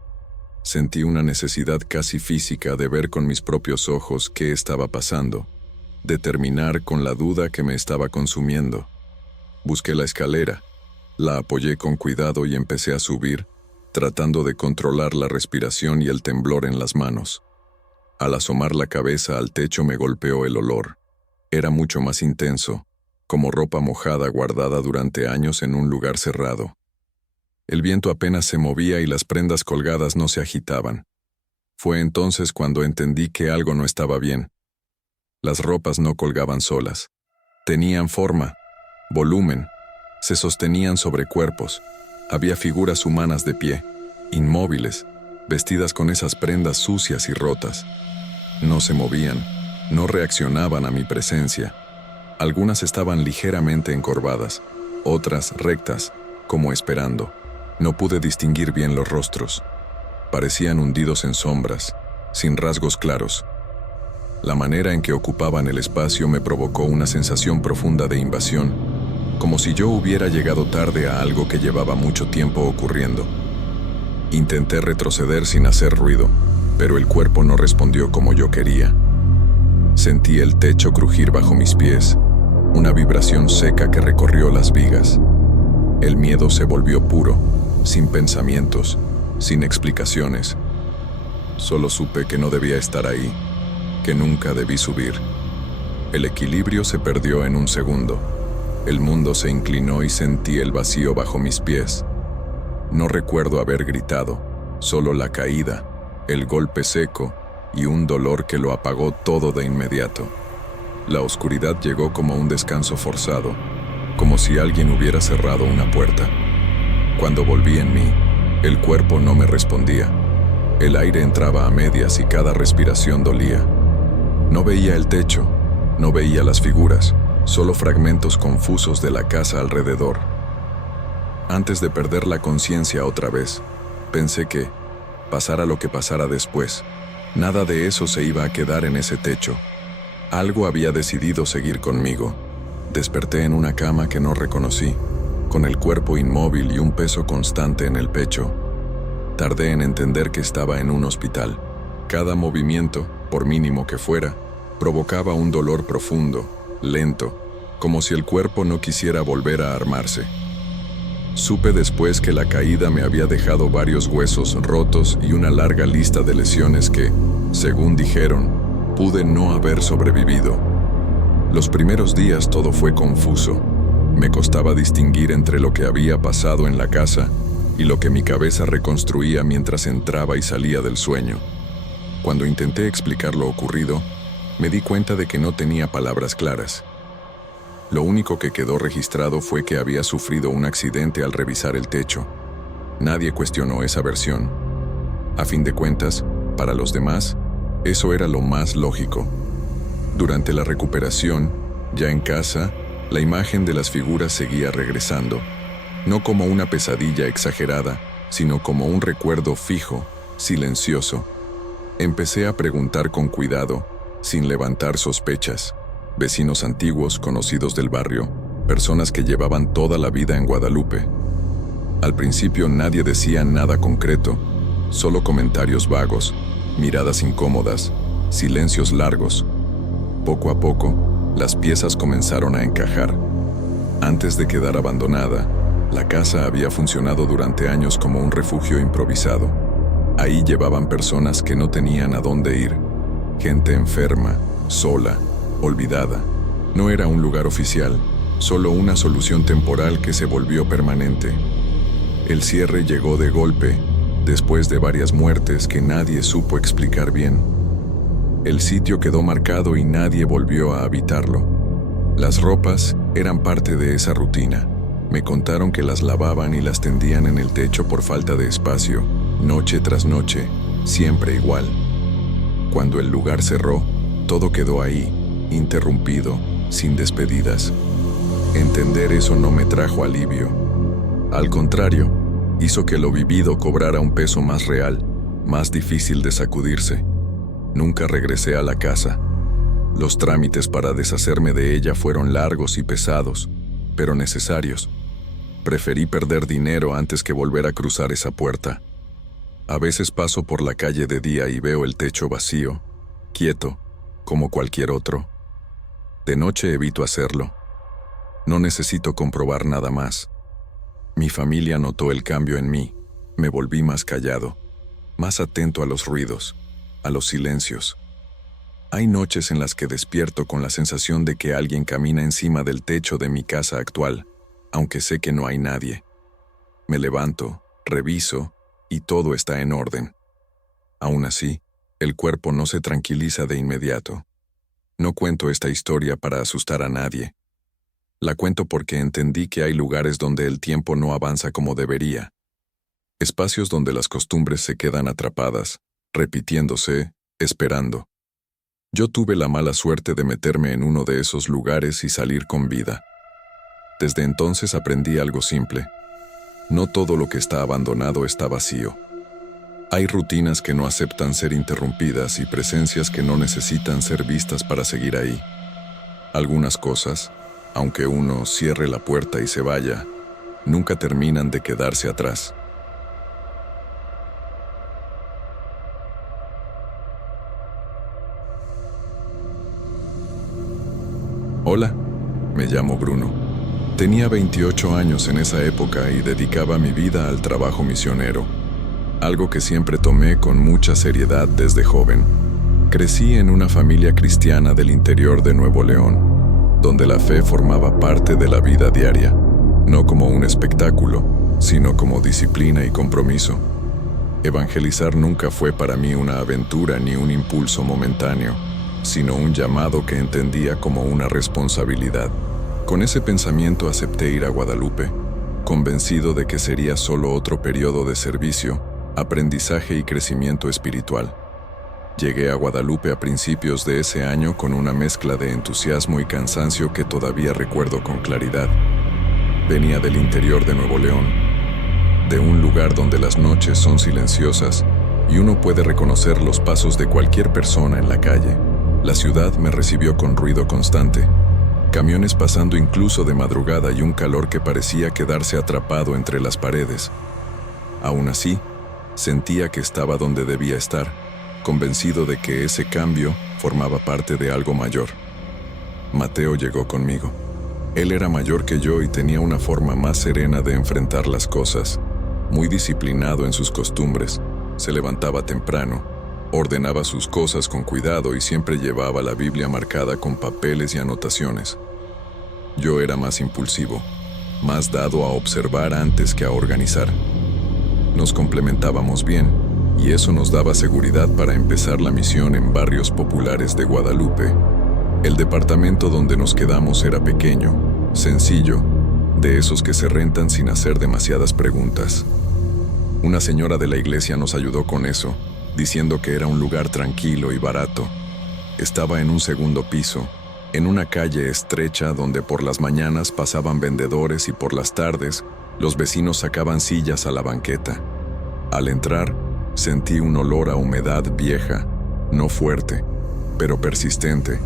Sentí una necesidad casi física de ver con mis propios ojos qué estaba pasando, de terminar con la duda que me estaba consumiendo. Busqué la escalera, la apoyé con cuidado y empecé a subir, tratando de controlar la respiración y el temblor en las manos. Al asomar la cabeza al techo me golpeó el olor. Era mucho más intenso, como ropa mojada guardada durante años en un lugar cerrado. El viento apenas se movía y las prendas colgadas no se agitaban. Fue entonces cuando entendí que algo no estaba bien. Las ropas no colgaban solas. Tenían forma, volumen, se sostenían sobre cuerpos. Había figuras humanas de pie, inmóviles, vestidas con esas prendas sucias y rotas. No se movían, no reaccionaban a mi presencia. Algunas estaban ligeramente encorvadas, otras rectas, como esperando. No pude distinguir bien los rostros. Parecían hundidos en sombras, sin rasgos claros. La manera en que ocupaban el espacio me provocó una sensación profunda de invasión, como si yo hubiera llegado tarde a algo que llevaba mucho tiempo ocurriendo. Intenté retroceder sin hacer ruido, pero el cuerpo no respondió como yo quería. Sentí el techo crujir bajo mis pies, una vibración seca que recorrió las vigas. El miedo se volvió puro, sin pensamientos, sin explicaciones. Solo supe que no debía estar ahí, que nunca debí subir. El equilibrio se perdió en un segundo. El mundo se inclinó y sentí el vacío bajo mis pies. No recuerdo haber gritado, solo la caída, el golpe seco y un dolor que lo apagó todo de inmediato. La oscuridad llegó como un descanso forzado, como si alguien hubiera cerrado una puerta. Cuando volví en mí, el cuerpo no me respondía. El aire entraba a medias y cada respiración dolía. No veía el techo, no veía las figuras, solo fragmentos confusos de la casa alrededor. Antes de perder la conciencia otra vez, pensé que, pasara lo que pasara después, nada de eso se iba a quedar en ese techo. Algo había decidido seguir conmigo. Desperté en una cama que no reconocí, con el cuerpo inmóvil y un peso constante en el pecho. Tardé en entender que estaba en un hospital. Cada movimiento, por mínimo que fuera, provocaba un dolor profundo, lento, como si el cuerpo no quisiera volver a armarse. Supe después que la caída me había dejado varios huesos rotos y una larga lista de lesiones que, según dijeron, pude no haber sobrevivido. Los primeros días todo fue confuso. Me costaba distinguir entre lo que había pasado en la casa y lo que mi cabeza reconstruía mientras entraba y salía del sueño. Cuando intenté explicar lo ocurrido, me di cuenta de que no tenía palabras claras. Lo único que quedó registrado fue que había sufrido un accidente al revisar el techo. Nadie cuestionó esa versión. A fin de cuentas, para los demás, eso era lo más lógico. Durante la recuperación, ya en casa, la imagen de las figuras seguía regresando, no como una pesadilla exagerada, sino como un recuerdo fijo, silencioso. Empecé a preguntar con cuidado, sin levantar sospechas. Vecinos antiguos, conocidos del barrio, personas que llevaban toda la vida en Guadalupe. Al principio nadie decía nada concreto, solo comentarios vagos, miradas incómodas, silencios largos. Poco a poco, las piezas comenzaron a encajar. Antes de quedar abandonada, la casa había funcionado durante años como un refugio improvisado. Ahí llevaban personas que no tenían a dónde ir, gente enferma, sola, olvidada. No era un lugar oficial, solo una solución temporal que se volvió permanente. El cierre llegó de golpe, después de varias muertes que nadie supo explicar bien. El sitio quedó marcado y nadie volvió a habitarlo. Las ropas eran parte de esa rutina. Me contaron que las lavaban y las tendían en el techo por falta de espacio, noche tras noche, siempre igual. Cuando el lugar cerró, todo quedó ahí, interrumpido, sin despedidas. Entender eso no me trajo alivio. Al contrario, hizo que lo vivido cobrara un peso más real, más difícil de sacudirse. Nunca regresé a la casa. Los trámites para deshacerme de ella fueron largos y pesados, pero necesarios. Preferí perder dinero antes que volver a cruzar esa puerta. A veces paso por la calle de día y veo el techo vacío, quieto, como cualquier otro. De noche evito hacerlo. No necesito comprobar nada más. Mi familia notó el cambio en mí. Me volví más callado, más atento a los ruidos, a los silencios. Hay noches en las que despierto con la sensación de que alguien camina encima del techo de mi casa actual, aunque sé que no hay nadie. Me levanto, reviso, y todo está en orden. Aún así, el cuerpo no se tranquiliza de inmediato. No cuento esta historia para asustar a nadie. La cuento porque entendí que hay lugares donde el tiempo no avanza como debería. Espacios donde las costumbres se quedan atrapadas, repitiéndose, esperando. Yo tuve la mala suerte de meterme en uno de esos lugares y salir con vida. Desde entonces aprendí algo simple. No todo lo que está abandonado está vacío. Hay rutinas que no aceptan ser interrumpidas y presencias que no necesitan ser vistas para seguir ahí. Algunas cosas, aunque uno cierre la puerta y se vaya, nunca terminan de quedarse atrás. Hola, me llamo Bruno. Tenía 28 años en esa época y dedicaba mi vida al trabajo misionero, algo que siempre tomé con mucha seriedad desde joven. Crecí en una familia cristiana del interior de Nuevo León, donde la fe formaba parte de la vida diaria, no como un espectáculo, sino como disciplina y compromiso. Evangelizar nunca fue para mí una aventura ni un impulso momentáneo, sino un llamado que entendía como una responsabilidad. Con ese pensamiento acepté ir a Guadalupe, convencido de que sería solo otro periodo de servicio, aprendizaje y crecimiento espiritual. Llegué a Guadalupe a principios de ese año con una mezcla de entusiasmo y cansancio que todavía recuerdo con claridad. Venía del interior de Nuevo León, de un lugar donde las noches son silenciosas y uno puede reconocer los pasos de cualquier persona en la calle. La ciudad me recibió con ruido constante, camiones pasando incluso de madrugada y un calor que parecía quedarse atrapado entre las paredes. Aún así, sentía que estaba donde debía estar, convencido de que ese cambio formaba parte de algo mayor. Mateo llegó conmigo. Él era mayor que yo y tenía una forma más serena de enfrentar las cosas, muy disciplinado en sus costumbres. Se levantaba temprano, ordenaba sus cosas con cuidado y siempre llevaba la Biblia marcada con papeles y anotaciones. Yo era más impulsivo, más dado a observar antes que a organizar. Nos complementábamos bien, y eso nos daba seguridad para empezar la misión en barrios populares de Guadalupe. El departamento donde nos quedamos era pequeño, sencillo, de esos que se rentan sin hacer demasiadas preguntas. Una señora de la iglesia nos ayudó con eso, diciendo que era un lugar tranquilo y barato. Estaba en un segundo piso, en una calle estrecha donde por las mañanas pasaban vendedores y por las tardes los vecinos sacaban sillas a la banqueta. Al entrar, sentí un olor a humedad vieja, no fuerte, pero persistente,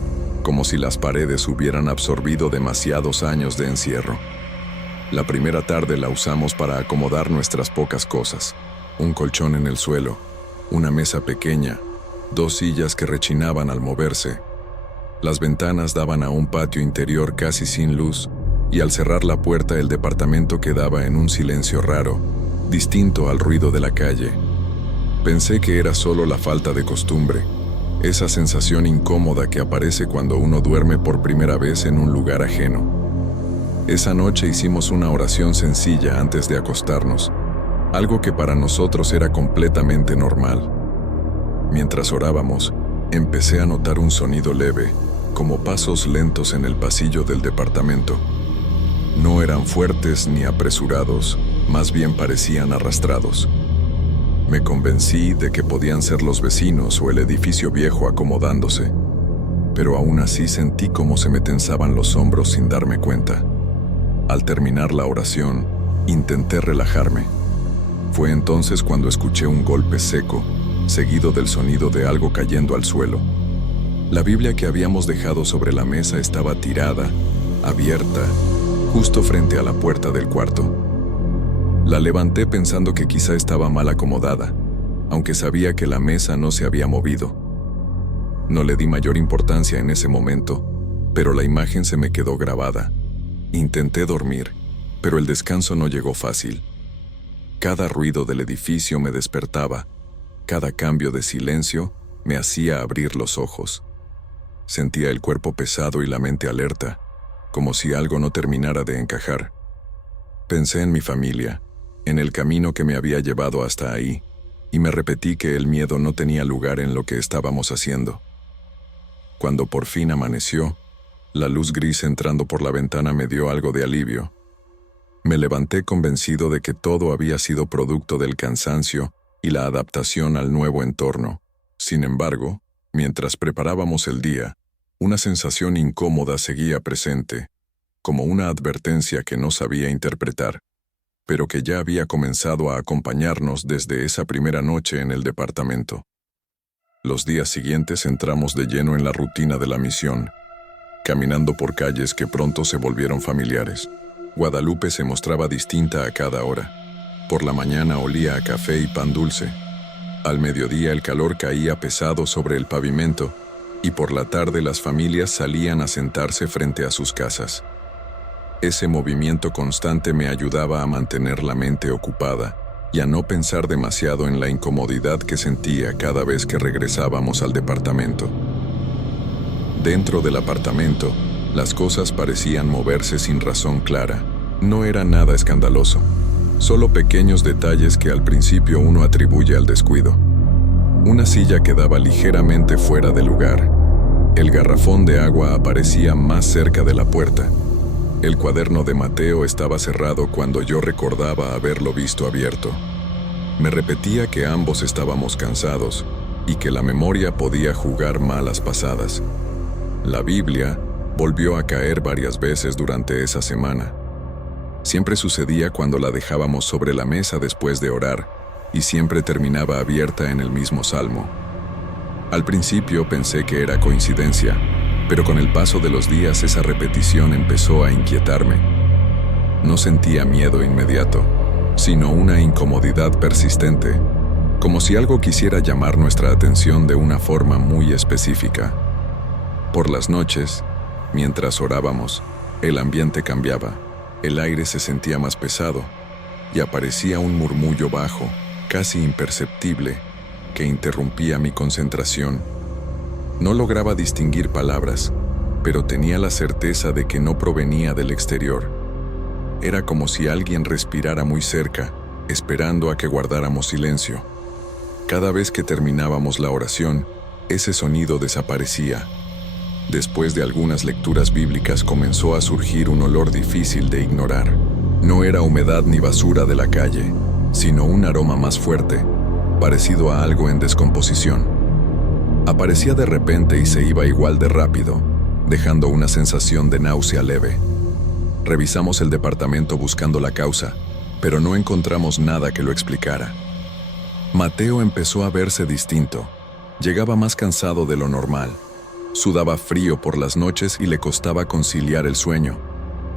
como si las paredes hubieran absorbido demasiados años de encierro. La primera tarde la usamos para acomodar nuestras pocas cosas: un colchón en el suelo, una mesa pequeña, 2 sillas que rechinaban al moverse. Las ventanas daban a un patio interior casi sin luz, y al cerrar la puerta el departamento quedaba en un silencio raro, distinto al ruido de la calle. Pensé que era solo la falta de costumbre, esa sensación incómoda que aparece cuando uno duerme por primera vez en un lugar ajeno. Esa noche hicimos una oración sencilla antes de acostarnos, algo que para nosotros era completamente normal. Mientras orábamos, empecé a notar un sonido leve, como pasos lentos en el pasillo del departamento. No eran fuertes ni apresurados, más bien parecían arrastrados. Me convencí de que podían ser los vecinos o el edificio viejo acomodándose, pero aún así sentí cómo se me tensaban los hombros sin darme cuenta. Al terminar la oración, intenté relajarme. Fue entonces cuando escuché un golpe seco, seguido del sonido de algo cayendo al suelo. La Biblia que habíamos dejado sobre la mesa estaba tirada, abierta, justo frente a la puerta del cuarto. La levanté pensando que quizá estaba mal acomodada, aunque sabía que la mesa no se había movido. No le di mayor importancia en ese momento, pero la imagen se me quedó grabada. Intenté dormir, pero el descanso no llegó fácil. Cada ruido del edificio me despertaba, cada cambio de silencio me hacía abrir los ojos. Sentía el cuerpo pesado y la mente alerta, como si algo no terminara de encajar. Pensé en mi familia, en el camino que me había llevado hasta ahí, y me repetí que el miedo no tenía lugar en lo que estábamos haciendo. Cuando por fin amaneció, la luz gris entrando por la ventana me dio algo de alivio. Me levanté convencido de que todo había sido producto del cansancio y la adaptación al nuevo entorno. Sin embargo, mientras preparábamos el día, una sensación incómoda seguía presente, como una advertencia que no sabía interpretar, pero que ya había comenzado a acompañarnos desde esa primera noche en el departamento. Los días siguientes entramos de lleno en la rutina de la misión, caminando por calles que pronto se volvieron familiares. Guadalupe se mostraba distinta a cada hora. Por la mañana olía a café y pan dulce. Al mediodía el calor caía pesado sobre el pavimento, y por la tarde las familias salían a sentarse frente a sus casas. Ese movimiento constante me ayudaba a mantener la mente ocupada y a no pensar demasiado en la incomodidad que sentía cada vez que regresábamos al departamento. Dentro del apartamento, las cosas parecían moverse sin razón clara. No era nada escandaloso, solo pequeños detalles que al principio uno atribuye al descuido. Una silla quedaba ligeramente fuera de lugar. El garrafón de agua aparecía más cerca de la puerta. El cuaderno de Mateo estaba cerrado cuando yo recordaba haberlo visto abierto. Me repetía que ambos estábamos cansados y que la memoria podía jugar malas pasadas. La Biblia volvió a caer varias veces durante esa semana. Siempre sucedía cuando la dejábamos sobre la mesa después de orar, y siempre terminaba abierta en el mismo salmo. Al principio pensé que era coincidencia, pero con el paso de los días esa repetición empezó a inquietarme. No sentía miedo inmediato, sino una incomodidad persistente, como si algo quisiera llamar nuestra atención de una forma muy específica. Por las noches, mientras orábamos, el ambiente cambiaba, el aire se sentía más pesado, y aparecía un murmullo bajo, casi imperceptible, que interrumpía mi concentración. No lograba distinguir palabras, pero tenía la certeza de que no provenía del exterior. Era como si alguien respirara muy cerca, esperando a que guardáramos silencio. Cada vez que terminábamos la oración, ese sonido desaparecía. Después de algunas lecturas bíblicas comenzó a surgir un olor difícil de ignorar. No era humedad ni basura de la calle, sino un aroma más fuerte, parecido a algo en descomposición. Aparecía de repente y se iba igual de rápido, dejando una sensación de náusea leve. Revisamos el departamento buscando la causa, pero no encontramos nada que lo explicara. Mateo empezó a verse distinto. Llegaba más cansado de lo normal. Sudaba frío por las noches y le costaba conciliar el sueño.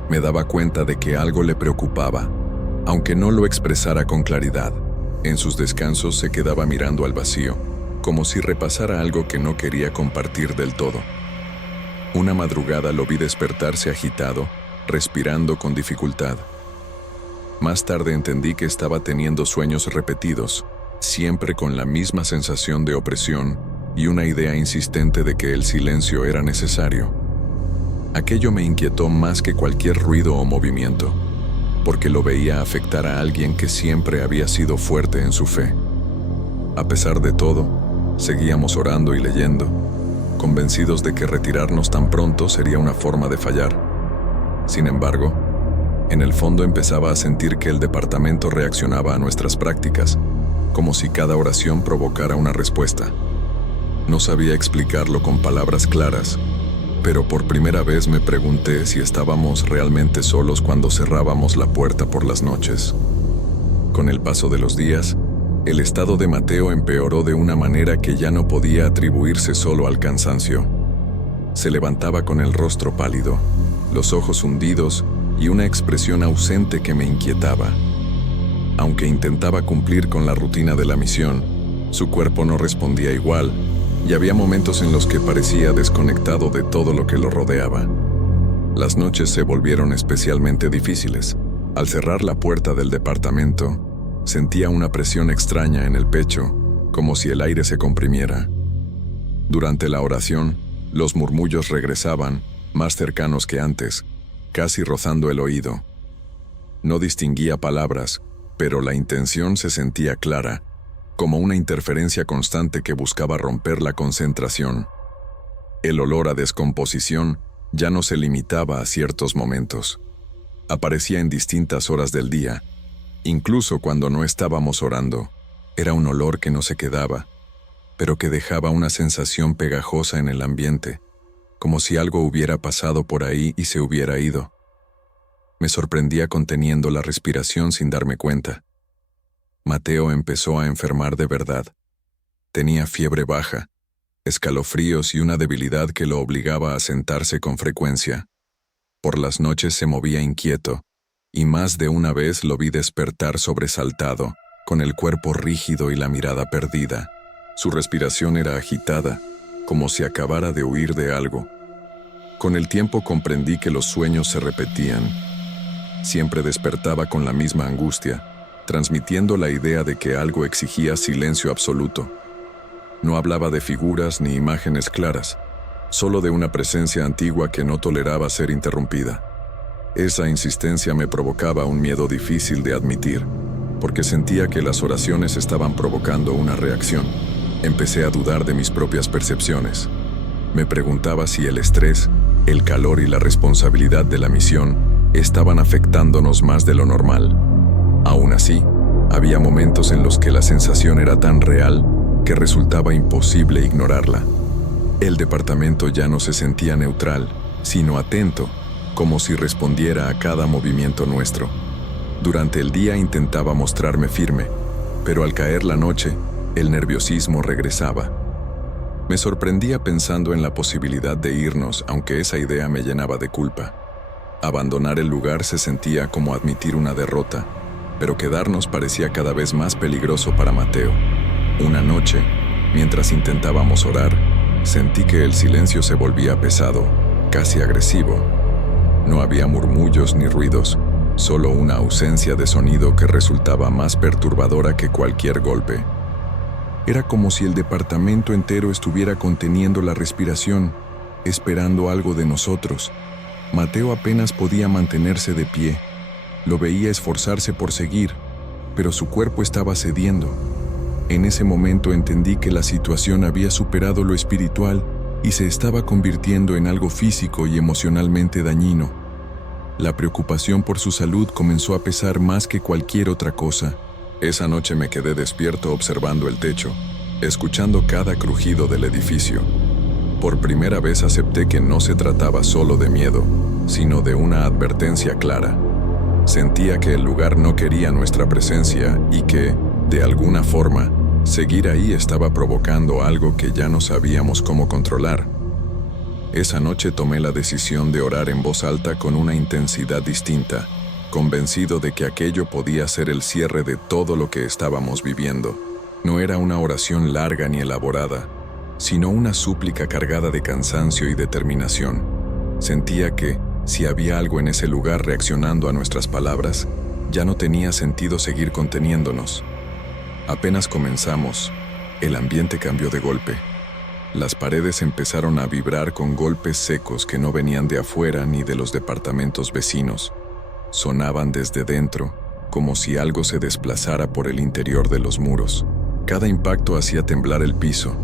Me daba cuenta de que algo le preocupaba, aunque no lo expresara con claridad. En sus descansos se quedaba mirando al vacío, como si repasara algo que no quería compartir del todo. Una madrugada lo vi despertarse agitado, respirando con dificultad. Más tarde entendí que estaba teniendo sueños repetidos, siempre con la misma sensación de opresión y una idea insistente de que el silencio era necesario. Aquello me inquietó más que cualquier ruido o movimiento, porque lo veía afectar a alguien que siempre había sido fuerte en su fe. A pesar de todo, seguíamos orando y leyendo, convencidos de que retirarnos tan pronto sería una forma de fallar. Sin embargo, en el fondo empezaba a sentir que el departamento reaccionaba a nuestras prácticas, como si cada oración provocara una respuesta. No sabía explicarlo con palabras claras, pero por primera vez me pregunté si estábamos realmente solos cuando cerrábamos la puerta por las noches. Con el paso de los días, el estado de Mateo empeoró de una manera que ya no podía atribuirse solo al cansancio. Se levantaba con el rostro pálido, los ojos hundidos y una expresión ausente que me inquietaba. Aunque intentaba cumplir con la rutina de la misión, su cuerpo no respondía igual, y había momentos en los que parecía desconectado de todo lo que lo rodeaba. Las noches se volvieron especialmente difíciles. Al cerrar la puerta del departamento, sentía una presión extraña en el pecho, como si el aire se comprimiera. Durante la oración, los murmullos regresaban, más cercanos que antes, casi rozando el oído. No distinguía palabras, pero la intención se sentía clara, como una interferencia constante que buscaba romper la concentración. El olor a descomposición ya no se limitaba a ciertos momentos. Aparecía en distintas horas del día, incluso cuando no estábamos orando. Era un olor que no se quedaba, pero que dejaba una sensación pegajosa en el ambiente, como si algo hubiera pasado por ahí y se hubiera ido. Me sorprendía conteniendo la respiración sin darme cuenta. Mateo empezó a enfermar de verdad. Tenía fiebre baja, escalofríos y una debilidad que lo obligaba a sentarse con frecuencia. Por las noches se movía inquieto, y más de una vez lo vi despertar sobresaltado, con el cuerpo rígido y la mirada perdida. Su respiración era agitada, como si acabara de huir de algo. Con el tiempo comprendí que los sueños se repetían. Siempre despertaba con la misma angustia, transmitiendo la idea de que algo exigía silencio absoluto. No hablaba de figuras ni imágenes claras, solo de una presencia antigua que no toleraba ser interrumpida. Esa insistencia me provocaba un miedo difícil de admitir, porque sentía que las oraciones estaban provocando una reacción. Empecé a dudar de mis propias percepciones. Me preguntaba si el estrés, el calor y la responsabilidad de la misión estaban afectándonos más de lo normal. Aún así, había momentos en los que la sensación era tan real que resultaba imposible ignorarla. El departamento ya no se sentía neutral, sino atento, como si respondiera a cada movimiento nuestro. Durante el día intentaba mostrarme firme, pero al caer la noche, el nerviosismo regresaba. Me sorprendía pensando en la posibilidad de irnos, aunque esa idea me llenaba de culpa. Abandonar el lugar se sentía como admitir una derrota, pero quedarnos parecía cada vez más peligroso para Mateo. Una noche, mientras intentábamos orar, sentí que el silencio se volvía pesado, casi agresivo. No había murmullos ni ruidos, solo una ausencia de sonido que resultaba más perturbadora que cualquier golpe. Era como si el departamento entero estuviera conteniendo la respiración, esperando algo de nosotros. Mateo apenas podía mantenerse de pie. Lo veía esforzarse por seguir, pero su cuerpo estaba cediendo. En ese momento entendí que la situación había superado lo espiritual y se estaba convirtiendo en algo físico y emocionalmente dañino. La preocupación por su salud comenzó a pesar más que cualquier otra cosa. Esa noche me quedé despierto observando el techo, escuchando cada crujido del edificio. Por primera vez acepté que no se trataba solo de miedo, sino de una advertencia clara. Sentía que el lugar no quería nuestra presencia y que, de alguna forma, seguir ahí estaba provocando algo que ya no sabíamos cómo controlar. Esa noche tomé la decisión de orar en voz alta con una intensidad distinta, convencido de que aquello podía ser el cierre de todo lo que estábamos viviendo. No era una oración larga ni elaborada, sino una súplica cargada de cansancio y determinación. Sentía que, si había algo en ese lugar reaccionando a nuestras palabras, ya no tenía sentido seguir conteniéndonos. Apenas comenzamos, el ambiente cambió de golpe. Las paredes empezaron a vibrar con golpes secos que no venían de afuera ni de los departamentos vecinos. Sonaban desde dentro, como si algo se desplazara por el interior de los muros. Cada impacto hacía temblar el piso,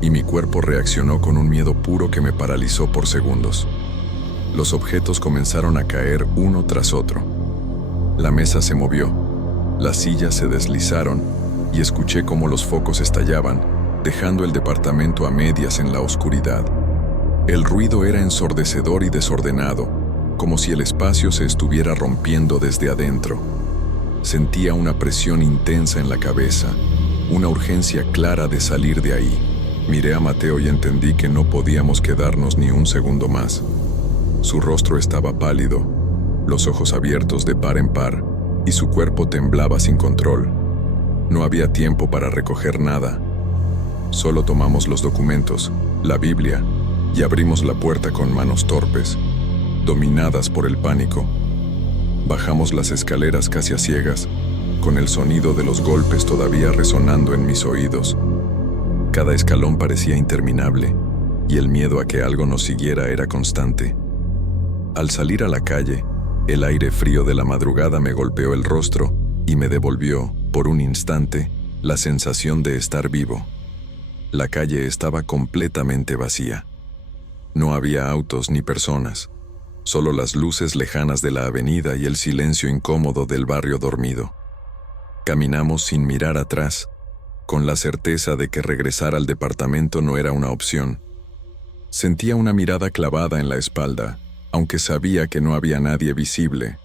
y mi cuerpo reaccionó con un miedo puro que me paralizó por segundos. Los objetos comenzaron a caer uno tras otro. La mesa se movió, las sillas se deslizaron y escuché cómo los focos estallaban, dejando el departamento a medias en la oscuridad. El ruido era ensordecedor y desordenado, como si el espacio se estuviera rompiendo desde adentro. Sentía una presión intensa en la cabeza, una urgencia clara de salir de ahí. Miré a Mateo y entendí que no podíamos quedarnos ni un segundo más. Su rostro estaba pálido, los ojos abiertos de par en par, y su cuerpo temblaba sin control. No había tiempo para recoger nada. Solo tomamos los documentos, la Biblia, y abrimos la puerta con manos torpes, dominadas por el pánico. Bajamos las escaleras casi a ciegas, con el sonido de los golpes todavía resonando en mis oídos. Cada escalón parecía interminable, y el miedo a que algo nos siguiera era constante. Al salir a la calle, el aire frío de la madrugada me golpeó el rostro y me devolvió, por un instante, la sensación de estar vivo. La calle estaba completamente vacía. No había autos ni personas, solo las luces lejanas de la avenida y el silencio incómodo del barrio dormido. Caminamos sin mirar atrás, con la certeza de que regresar al departamento no era una opción. Sentía una mirada clavada en la espalda, aunque sabía que no había nadie visible.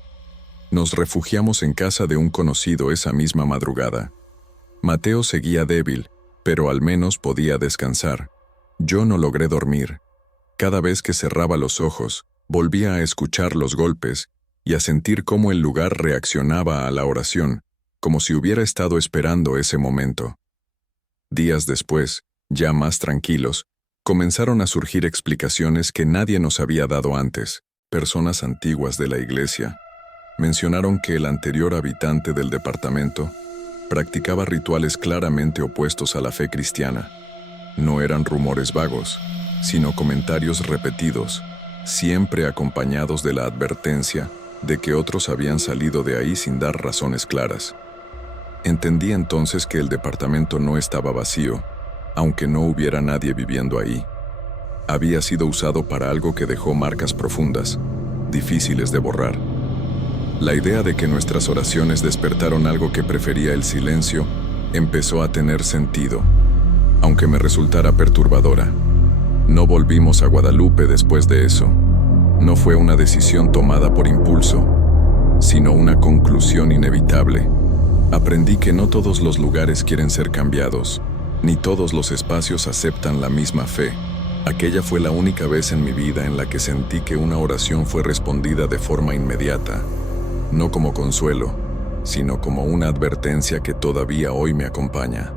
Nos refugiamos en casa de un conocido esa misma madrugada. Mateo seguía débil, pero al menos podía descansar. Yo no logré dormir. Cada vez que cerraba los ojos, volvía a escuchar los golpes y a sentir cómo el lugar reaccionaba a la oración, como si hubiera estado esperando ese momento. Días después, ya más tranquilos, comenzaron a surgir explicaciones que nadie nos había dado antes. Personas antiguas de la iglesia mencionaron que el anterior habitante del departamento practicaba rituales claramente opuestos a la fe cristiana. No eran rumores vagos, sino comentarios repetidos, siempre acompañados de la advertencia de que otros habían salido de ahí sin dar razones claras. Entendí entonces que el departamento no estaba vacío, aunque no hubiera nadie viviendo ahí. Había sido usado para algo que dejó marcas profundas, difíciles de borrar. La idea de que nuestras oraciones despertaron algo que prefería el silencio empezó a tener sentido, aunque me resultara perturbadora. No volvimos a Guadalupe después de eso. No fue una decisión tomada por impulso, sino una conclusión inevitable. Aprendí que no todos los lugares quieren ser cambiados, ni todos los espacios aceptan la misma fe. Aquella fue la única vez en mi vida en la que sentí que una oración fue respondida de forma inmediata, no como consuelo, sino como una advertencia que todavía hoy me acompaña.